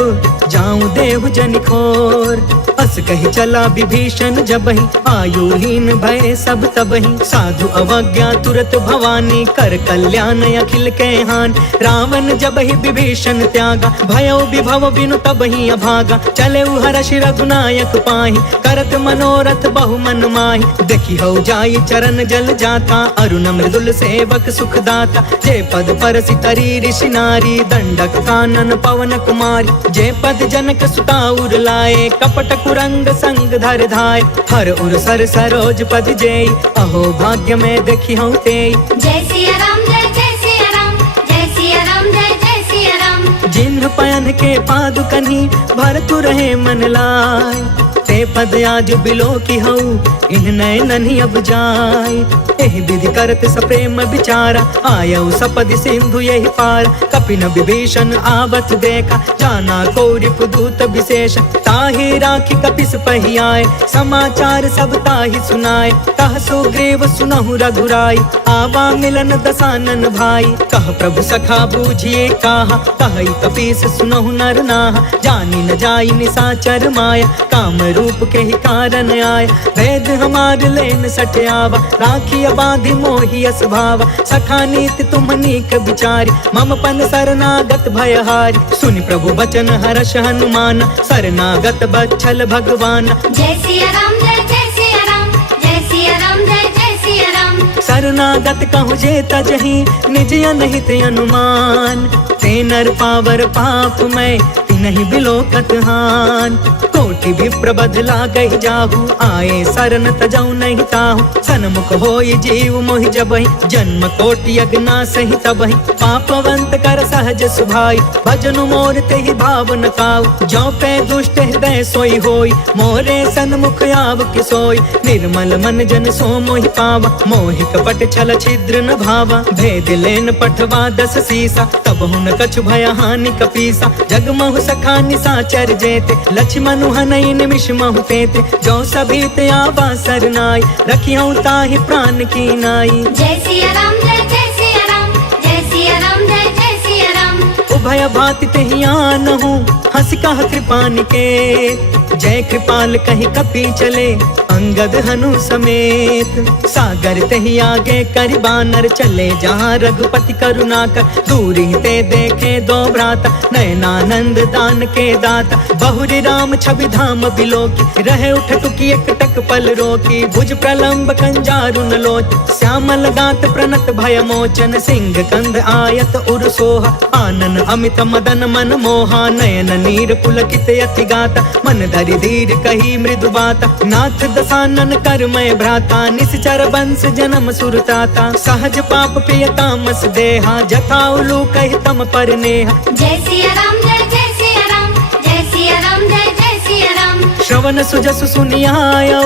जाऊं देहु जन खोर, अस कही चला विभीषण जबहि, आयुहीन भय सब तबहि, साधु अवज्ञा तुरत भवानी, कर कल्याण अखिल के हान, रावण जबहि विभीषण त्यागा, भयउ विभव बिनु तबहि अभागा, चले हर्ष रघुनायक पाहि, करत मनोरथ बहु मन माहि, देखि हौ जाई चरण जल जाता, अरुण मृदुल सेवक सुखदाता, जे पद परसि तरी ऋषि नारी, दंडक कानन पवन कुमारी, जे पद जनक सुता उर लाए, कपट कुरंग संग धर धाय, हर उर सर सरोज पद जेई, अहो भाग्य में देखी हूँ तेई। जय सिया राम जय सिया राम, जय सिया राम जय सिया राम। जिन्ह पयन के पादुकनी भरतु रहे मन लाय, ते पद आज बिलो की हऊ इन नैनन अब जाय, एहि विधि करत सप्रेम विचारा, आयऊ सपदि सिंधु यही पार, कपिन विभीषण आवत देखा, जाना कौरि पुदूत विशेष, ताहि राखी कपिस पहियाए, समाचार सब ताहि सुनाए, कह सुग्रीव सुनहु रघुराई, आवा मिलन दसानन भाई, कह प्रभु सखा बूझिए काहा, कहि कपीस सुनहु नर नाहा, जानि न जाई निसाचर माया, काम रूप रूप के ही कारण आय। वेद हमार लेन सठयावा, राखी अबाधि मोहि अस भावा। सखा नीति तुम नीक विचारी, मम पन शरणागत भयहारी। सुनि प्रभु बचन हर्ष हनुमान, शरणागत बच्छल भगवान। जय सिया राम जय सिया राम, जय सिया राम जय सिया राम। शरणागत कहु जे तजहि, निज अनहित अनुमान। ते नर पावर पाप मैं, तिनहि बिलोकत हान। कोटि विप्र बदला गहि जाहु, आए शरण तजौ नहीं ताहु। सन्मुख होई जीव मोहि जबहि, जन्म कोटि अगना सहि तबहि। पापवंत कर सहज सुभाई, भजनु मोर तेहि भाव न काऊ। जो पे दुष्ट हृदय सोई होई, मोरे सन्मुख आव किसोई। निर्मल मन जन सो मोहि पावा, मोहि कपट छल छिद्र न भावा। भेद लेन पठवा दस सीसा, तब हुन कछु भय हानि कपीसा। जगमहु सखा निसाचर जेते, लक्ष्मण हनई निमिष महु तेते। जो सभीत आवा सरनाई, रखियौ ताहि प्राण की नाई। जय सिया राम जय सिया राम, जय सिया राम जय सिया राम। उभय भाति तेहि आनहु, हंस कह कृपा निकेत। जय कृपाल कहि कपि चले, अंगद हनु समेत। सागर तेहि आगे करि बानर चले, जहाँ रघुपति करुणा कर। दूर ही ते देखे दो भ्राता, नयनानंद दान के दाता। बहुरी राम छवि धाम बिलोकी, रहे उठ टुकी एक टक पल रोकी। भुज प्रलंब कंजारु न लोच, श्यामल गात प्रणत भय मोचन। सिंह कंध आयत उर सोहा, आनन अमित मदन मन मोहा। नयन नीर पुलकित अति गाता, मन धरि धीर कही मृदु बाता। नाथ दसानन कर मैं भ्राता, निश्चर बंस जन्म सुरताता। सहज पाप पिय तामस देहा, जथा उलू कहि तम पर नेहा। जय सिया राम जय सिया राम, जय सिया राम जय सिया राम। श्रवण सुजसु सुनियायौ,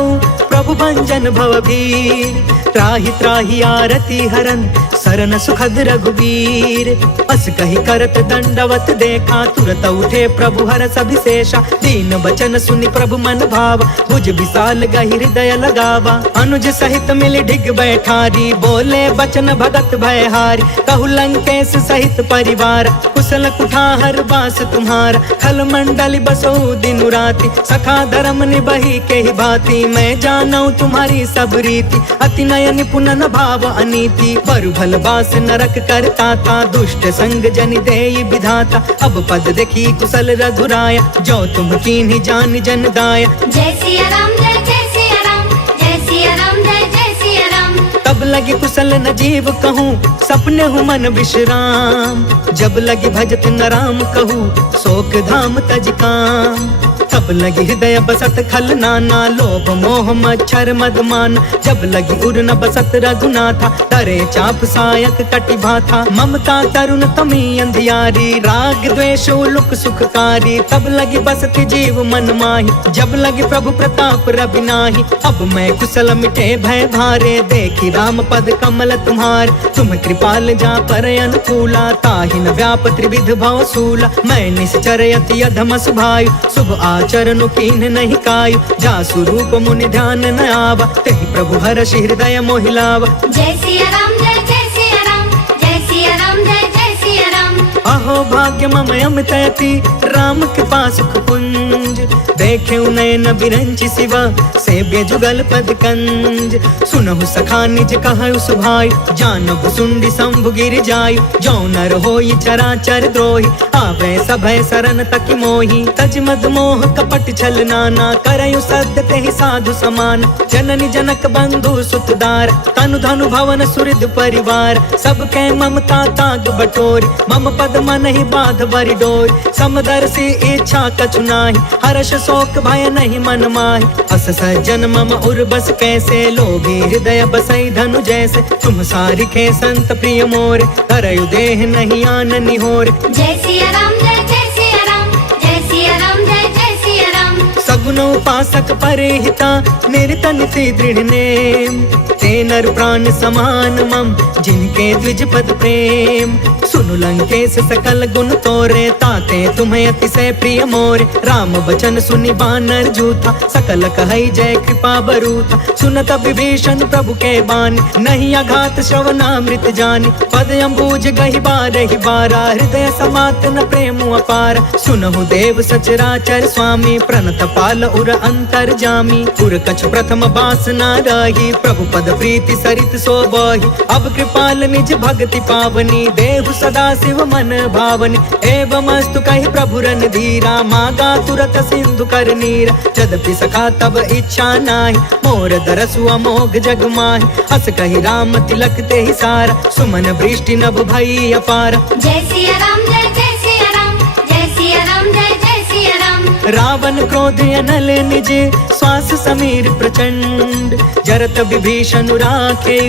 प्रभु भंजन भवभीर। त्राहि त्राहि आरती हरन, सरन सुखद रघुबीर। अस कहि करत दंडवत देखा, तुरत उठे प्रभु हरष अभिषेषा। दीन बचन सुनि प्रभु मन भावा, भुज विशाल गहि हृदय लगावा। अनुज सहित मिल ढिग बैठारी, बोले बचन भगत भयहारी। कहु लंकेश सहित परिवार, कुशल कुठार बास तुम्हारा। खल मंडल बसो दिन राति, सखा धर्म निबहि के ही भांति। मैं जानऊ तुम्हारी सब रीति, अति नय निपुण न भाव अनीति। बरु भल बास नरक करता था, दुष्ट संग जनि देई विधाता। अब पद देखी कुशल रघुराया, जो तुम कीन्ही जान जन दाया। जय सिया राम जय सिया राम, जय सिया राम जय सिया राम। तब लगी कुशल न जीव कहूँ, सपने हूँ मन विश्राम। जब लगी भजत न राम कहूँ, शोक धाम तज काम। तब लगी हृदय बसत खल नाना, लोभ मोह मच्छर मदमान। जब लगी उर न बसत रघुनाथा, तरे चाप सायक कटि भाथा। ममता तरुण तमी अंधियारी, राग द्वेष उलुक सुखकारी। तब लगी बसत जीव मन माही, जब लगी प्रभु प्रताप रवि नाही। अब मैं कुशल मिटे भय भारे, देखी राम पद कमल तुम्हार। तुम कृपाल जा पर अनुकूला, ताहि न व्याप त्रिविध भव सूला। मैं निश्चर अति अधम सुभायु, शुभ आचरण कीन नहीं कायु। जा स्वरूप मुनि ध्यान न आवा, तेहि प्रभु हर्ष हृदय मोहिलावा। जय सिया राम जय सिया राम, जय सिया राम जय सिया राम। अहो भाग्य मम अमित अति, राम कृपा सुख पुंज। देखे नयन बिरंचि शिवा, सेव्य जुगल पद कंज। सुनहु सखा निज कहु सुभायु, जानहु सुंडी शंभु गिर जायु। जो नर होई चराचर द्रोही, आवे सभय शरण तकि मोही। तज मद मोह कपट छल नाना, करयु सद्य तेहि साधु समान। जननी जनक बंधु सुतदार, तनु धनु भवन सुहृद परिवार। सबके ममता ताग बटोरी, मम पद मन ही बाध बरि डोरी। समदर्शी इच्छा कछु नाही, हर्ष शोक भय नहीं मन माहि। अस सज्जन मम उर बस कैसे, लोभी हृदय बसई धनु जैसे। तुम सारिखे संत प्रिय मोरे, करयु देह नहीं आन निहोरे। जय सिया राम जय सिया राम, जय सिया राम जय सिया राम। सगुन उपासक परे हिता, निरत निति दृढ़ नेम। ते ते नर प्राण समान मम, जिनके द्विज पद प्रेम। सुनु लंकेश सकल गुण तोरे, ताते तुम्हें अतिशय प्रिय मोरे। राम बचन सुनि बानर जूथा, सकल कहई जय कृपा बरूथा। सुनत विभीषण प्रभु के बानी, नहीं अघात श्रवणामृत जानी। पद अम्बुज गहि बारहि बारा, हृदय समात न प्रेम अपार। सुनहु देव सचराचर स्वामी, प्रणत पाल उर अंतर जामी। उर कछ प्रथम बासना रही, प्रभु पद प्रीति सरित सोबहि। अब कृपाल निज भक्ति पावनी, देहु सदा शिव मन भावनी। एवं अस्तु कहि प्रभु रन धीरा, मागा तुरत सिंधु कर नीरा। यद्यपि सखा तब इच्छा नाही, मोर दरसु अमोघ जग माहि। हस कहि राम तिलक ते ही सारा, सुमन वृष्टि नभ भई अपार। जय सिया राम जय जय सिया राम, जय सिया राम जय जय सिया राम। रावण क्रोध अनल निज, श्वास समीर प्रचंड। जरत विभीषण राखे,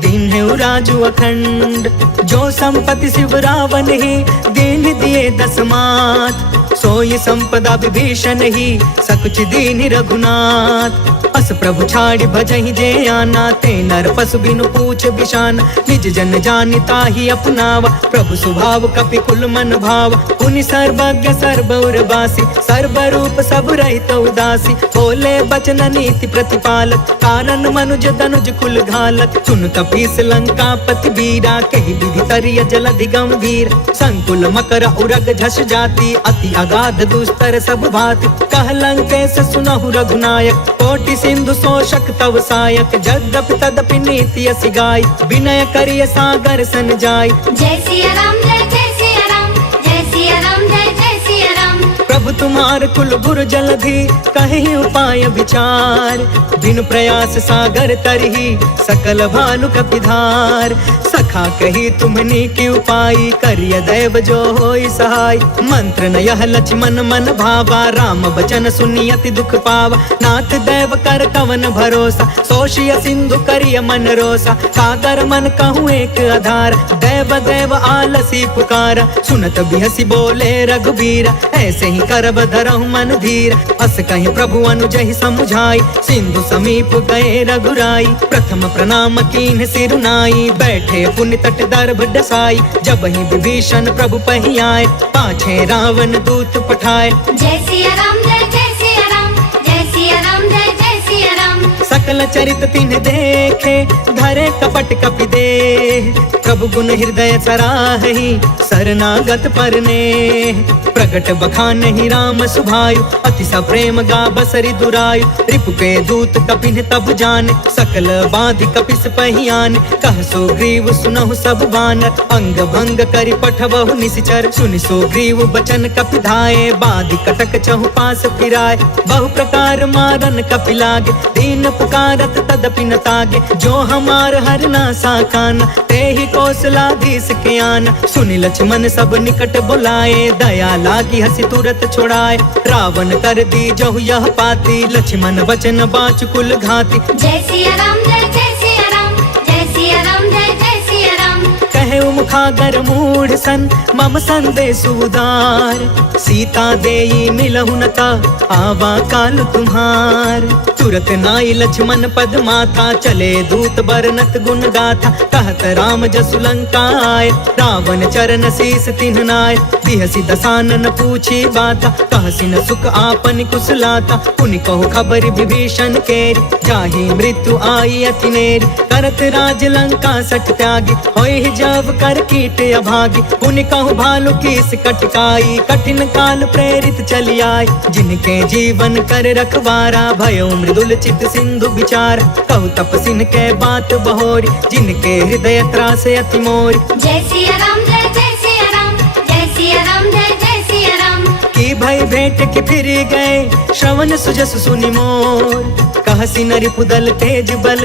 दीन्हु राजु अखंड। जो संपत्ति शिव रावण ही, दीन दिए दस मात। सोई संपदा विभीषण ही, सकुच दीन रघुनाथ। अस प्रभु छाड़ि भजहि जे आना, ते नर पशु बिनु पूछ बिशान। निज जन जानिता ही अपनावा, प्रभु स्वभाव कपि कुल मन भाव। पुनि सर्वज्ञ सर्वउर बासी, सर्वरूप सब रहित उदासी। बोले बचन नीति प्रतिपालक, कारण मनुज तनुज कुल घालक। सुन कपीस लंका पति बीरा, कहि विधि तरिय जलधि गंभीर। संकुल मकर उरग झस जाति, अति अगाध दुस्तर सब भाति। कह लंकेश सुनहु रघुनायक, कोटि सिंधु शोषक तव सायक। जद्यपि तदपि नीति यसी गाय, विनय करिय सागर सन जाय। जय सिया राम जय जय सिया राम, जय सिया राम जय जय सिया राम। प्रभु तुम्हार कुल गुर जलधि, कहि उपाय विचार। बिनु प्रयास सागर तरही, सकल भानु कपिधार। सखा कही तुमनी की उपाय, करिय दैव जो होई सहाय। मंत्र न यह लक्ष्मण मन भावा, राम बचन सुनि अति दुख पावा। नाथ दैव कर कवन भरोसा, सोषिय सिंधु करिय मन रोसा। सागर मन कहूँ एक आधार, दैव दैव आलसी पुकारा। सुनत बिहसी बोले रघुबीरा, ऐसे ही करब धरहु मन धीर। अस कहीं प्रभु अनुजहि समुझाई, सिंधु समीप गए रघुराई। प्रथम प्रणाम कीन्ह सिरुनाई, बैठे पुनि तट दर्भ डसाई। जब ही विभीषण प्रभु पही आए, पाछे रावण दूत पठाए। जय सिया राम जय जय सिया राम, जय सिया राम जय जय सिया राम। सकल चरित तिन्ह देखे, धरे कपट कपि देह। प्रभु गुण हृदय सराहि, शरणागत परने। प्रगट बखानहि राम सुभायु, अति सप्रेम गा बसरि दुरायु। रिपु के दूत कपिन तब जाने, सकल बाधि कपिस पहियाने। कह सुग्रीव सुनहु सब बानर, अंग भंग करि पठबहु निशिचर। सुनि सुग्रीव बचन कपि धाये, बाधि कटक चहु पास फिराए। बहु प्रकार मारन कपि लागे, दीन पुकारत तदपि न तागे। जो हमार हर ना साकाना, ते ही कौशलाधीश के आना। सुनि लक्ष्मण सब निकट बुलाए, दया लागी हसी तुरत छुड़ाए। रावण कर दी जहु यह पाती, लक्ष्मण वचन बाच कुल घाती। जय सिया राम जय जय सिया राम, जय सिया राम जय जय सिया राम। कहे मुखागर मूढ़ सन, मम संदेश उदार। सीता देई मिलहु न ता, आवा काल तुम्हार। तुरत नाई लक्ष्मण पद माथा, चले दूत बरनत गुण गाथा। कहत राम जसु लंका आए, रावण चरण शीस तिन्ह नाय। बिहसी दसानन पूछी बाता, कहसी न सुख आपन कुशलाता। पुनि कहु खबर विभीषण केरी, जाहि मृत्यु आई अति नेरी। करत राज लंका सठ त्यागी, होय जब कर कीट अभागी। पुनि कहु भालु कीस कटकाई, कठिन काल प्रेरित चली आई। जिनके जीवन कर रखवारा, भयो मृदुल चित सिंधु विचार। कहु तपसिन के बात बहोरी, जिनके हृदय त्रास अति मोरी। जय सिया राम जय जय सिया राम, जय सिया राम जय जय सिया राम। की भई भेंट के फिर गए, श्रवण सुजस सुनि मोर। कहसी नरि पुदल तेज बल,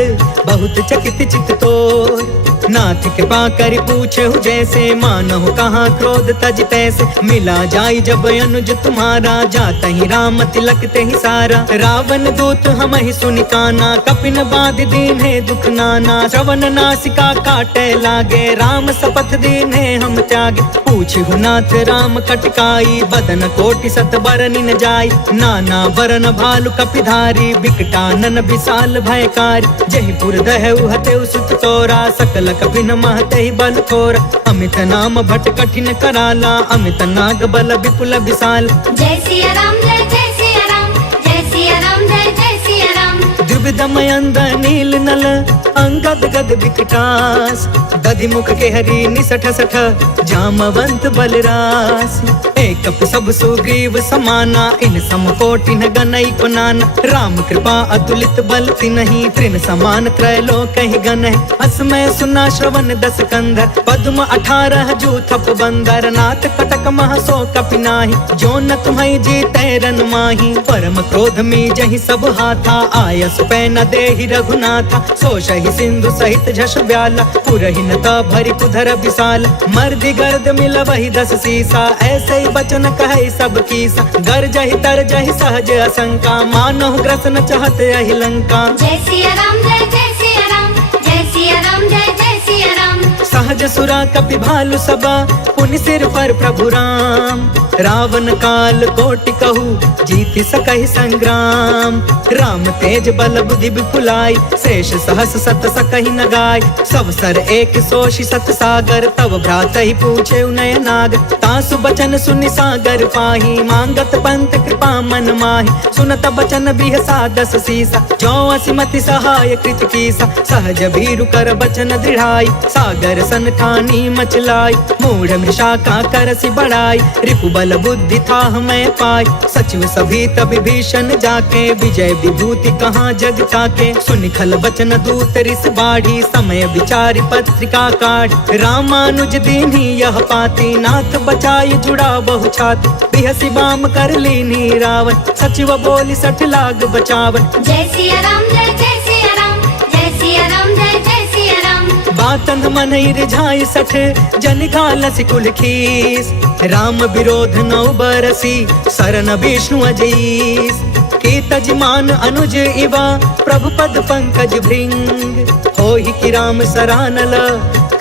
बहुत चकित चित तोर। नाथ कृपा करि पूछे जैसे, मानहु कहाँ क्रोध तज तैसे। मिला जाई जब अनुज तुम्हारा, जाता ही राम तिलक ते ही सारा। रावण दूत हम ही सुनि काना, कपिन बाध दीन है दुख नाना। श्रवण नासिका काटे लागे, राम शपथ दीन है हम त्यागे। पूछहु नाथ राम कटकाई, बदन कोटि सत बरनि न जाई। नाना वरन भालु कपिधारी, बिकटानन विशाल भयकारी। जयपुर दहु हतेउ सुत तोरा, सकल कपिन महते बल थोरा। अमित नाम भट कठिन कराला, अमित नाग बल विपुल विशाल। जय सिया राम जय सिया राम, जय सिया राम जय सिया राम। द्विविधमयंद नील नल, अंगद गद विकटास। दधि मुख के हरि निसठ सठ, जामवंत बलरास। एक सब सुग्रीव समाना, इन सम कोटि न गनई को नाना। राम कृपा अतुलित बल तिन्हि, तृण समान त्रैलोक ही गन है। असमय सुना श्रवण दस कंधर, पद्म 18 जूथप बंदर। नाथ कटक मह सो कपि नाहि, जो न तुम्हें जीते रन माही। परम क्रोध में जहि सब हाथा, आयस पै न देहि रघुनाथा। सोषहि सिंधु सहित झस व्याला, पुरहि न भरि कुधर विशाल। मर्दि गर्द मिल वही 10 सीसा, ऐसे ही बचन कहे सब कीसा। गरजहि तरजहि सहज असंका, मानहु ग्रसन चहत यहि लंका। जय सिया राम जय सिया राम, जय सिया राम जय सिया राम। सहज सुरा कपि भालु सबा, पुनि सिर पर प्रभु राम। रावण काल कोटि कहू, जीति सकहि संग्राम। राम तेज बल बुद्धि विपुलाई, शेष सहस सत सकहि न गाय। सब सर एक सोषि सत सागर, तब भ्रात ही पूछे नय नाग। तासु बचन सुनि सागर पाही, मांगत पंत कृपा मन माही। सुनत बचन बिहसा 10 सीसा, जो असिमति सहाय कृत कीसा। सहज भीरु कर बचन दृढ़ाई, सागर सन ठानी मचलाई। मूढ़ मृषा का करसि बढ़ाई, रिपु बल बुद्धि था मैं पाई। सचिव सभी तब भीषण जाके, विजय विभूति कहाँ जग ताके। सुनि खल बचन दूत रिस बाढ़ी, समय विचारि पत्रिका काढ़ी। रामानुज दीन्ही यह पाती, नाथ बचाई जुड़ा बहु छाती। बिहसी बाम कर लीनी रावण, सचिव बोली 60 लाग बचावन। जय सिया राम जय सिया राम, जय सिया राम जय सिया राम। बातन मन रिझाई 60, जन घालसि कुल खीस। राम विरोध 9 बरसी, सरन विष्णु अजीस। की तजमान अनुज इवा, प्रभु पद पंकज भृंग। होहि कि राम सरानल,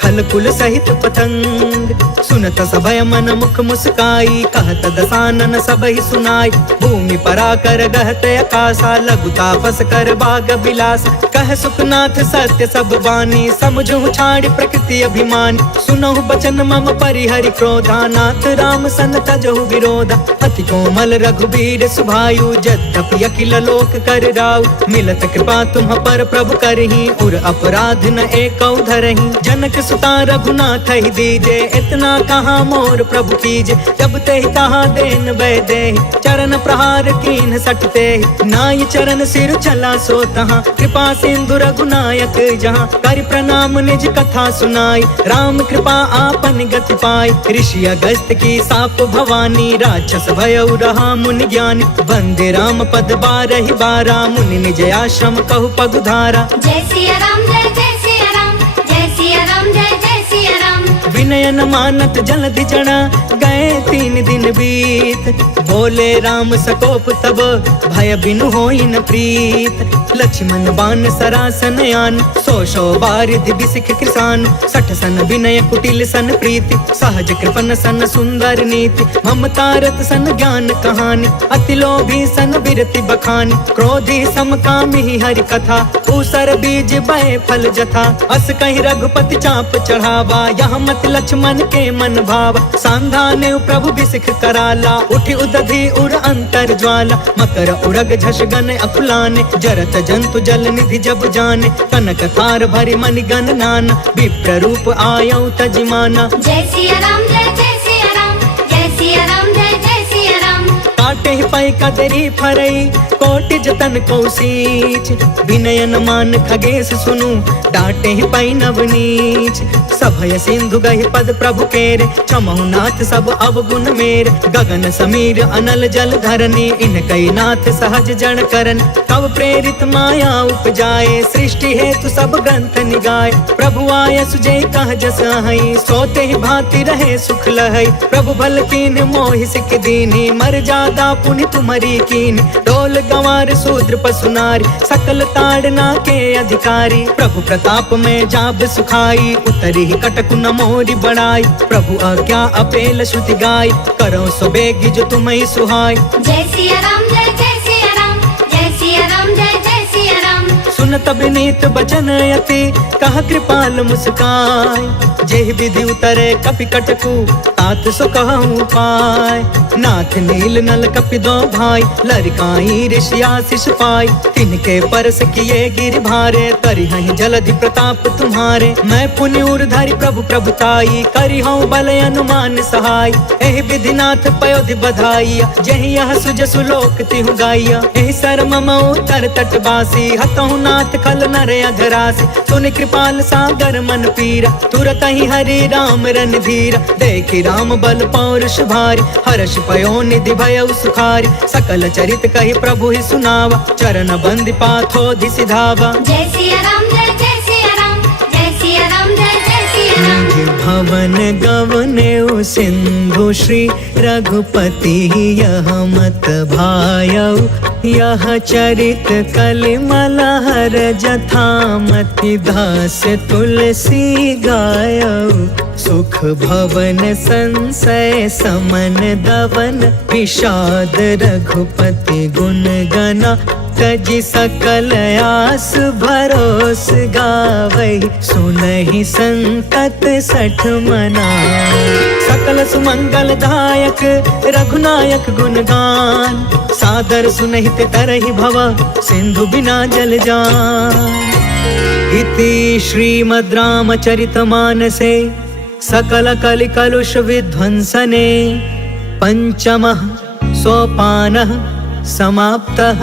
खल कुल सहित पतंग। सुनत सभय मन मुख मुस्काई, कहत दसानन सबहि सुनाई। भूमि पराकर गहत आकाशा, लघु तापस कर बाग बिलास। कह सुखनाथ सत्य सब बानी, समझु छाड़ी प्रकृति अभिमानी। सुनहु बचन मम परिहरि क्रोधा, नाथ राम सन तजहु विरोधा। अति कोमल रघुबीर सुभायु, यद्यपि अखिल लोक कर राउ। मिलत कृपा तुम पर प्रभु करही, उर अपराध न एकौ धरही। जनक सुता रघुनाथ ही दीजे, इतना कहाँ मोर प्रभु कीजे। जब ते कहा देन वै दे, चरण प्रहार कीन सटते। नाई चरण सिर चला सो तहाँ, कृपा सिंधु रघुनायक जहाँ। कर प्रणाम निज कथा सुनाई, राम कृपा आपन गति पाई। ऋषि अगस्त की साप भवानी, राक्षस भयउ रहा मुनि ज्ञानी। वंदे राम पद 12 बारा, मुनि निज आश्रम कहु पगुधारा। जय सिया राम जय सिया राम, जय सिया राम जय सिया राम। विनय न मानत जलधि जड़ा, गए 3 दिन बीत। बोले राम सकोप तब, भय बिनु होई न प्रीत। लक्ष्मण बाण सरासन आन, 100 बारिधि बिसिख कृसान। 60 सन विनय कुटिल सन प्रीति, सहज कृपन सन सुंदर नीति। ममता रत सन ज्ञान कहानी, अति लोभी सन बिरति बखानी। क्रोधी समकामी हरि कथा, ऊसर बीज बय फल जथा। अस कहि रघुपति चाप चढ़ावा, यह मत लक्ष्मण के मन भावा। सांधाने प्रभु बिसिख कराला, उठि उदधि उर अंतर ज्वाला। मकर उरग झष गन अकुलाने, जरत जंतु जल निधि जब जाने। कनक थार भरि मनि गण नाना, विप्र रूप आयौ तजिमाना। जय सिया राम जय सिया राम, जय सिया राम जय सिया राम। काटे पाई कदरी फरई कोटि जतन कौशीच विनयन मान खगेश सुनु डांटे पाई नवनीच सभय सिंधु गहि पद प्रभु केरे क्षमहु नाथ सब अवगुण मेर गगन समीर अनल जल धरनी इन कई नाथ सहज जन करन तब प्रेरित माया उपजाए सृष्टि हेतु सब ग्रंथ निगाए प्रभु आय सुजय कह जस हई सोते ही भांति रहे सुख लहई प्रभु भल कीन मोहि सिख दीनी मर जादा पुनि तुमरी कीन डोल गंवार शूद्र पशु नारी सकल ताड़ना के अधिकारी प्रभु प्रताप में जाब सुखाई उतरी ही कटकु न मोरी बढ़ाई प्रभु आज्ञा अपेल श्रुति गाय करो सो बेगी जो तुम्हें सुहाय जय सिया राम जय जय सिया राम जय सिया राम जय जय सिया राम सुन तब नीत बचन यति कह कृपाल मुस्काय जेहि विधि उतरे कपि कटकु तात सो कहूँ पाय नाथ नील नल कपि दो भाई लरिकाई ऋषि आशीष पाई तिनके परस किए गिर भारे तरि हहि जलधि प्रताप तुम्हारे मैं पुण्य उर्धारी प्रभु प्रभुताई करी हूँ बल अनुमान सहाय एहि विधि नाथ पयोधि बधाई जहि यह सुज सुलोक तिहु गाइया एहि सर मम उतर तट बासी हतहु नाथ खल नर अधरासी सुनि कृपाल सागर मन पीरा तुरत ही हरि राम रणधीर देखि राम बल पौरुष भारी हर्ष पयो निधि भय सुखारी सकल चरित कहि प्रभु ही सुनावा चरण बंदी पाथोधि सिधावा जय सिया राम जय जय सिया राम जय सिया राम जय जय सिया राम भवन गवने सिंधु श्री रघुपति यह मत भायऊ यह चरित कलिमल हर जथामति दास तुलसी गायऊ सुख भवन संशय समन दवन विषाद रघुपति गुण गना तजि सकल आस भरोस गावई सुनहि संतत सठ मना सकल सुमंगल दायक रघुनायक गुणगान सादर सुनहित तरहि भव सिंधु बिना जल जान इति श्रीमद् रामचरितमानसे सकल कलि कलुष विध्वंसने पंचमः सोपानः समाप्तः।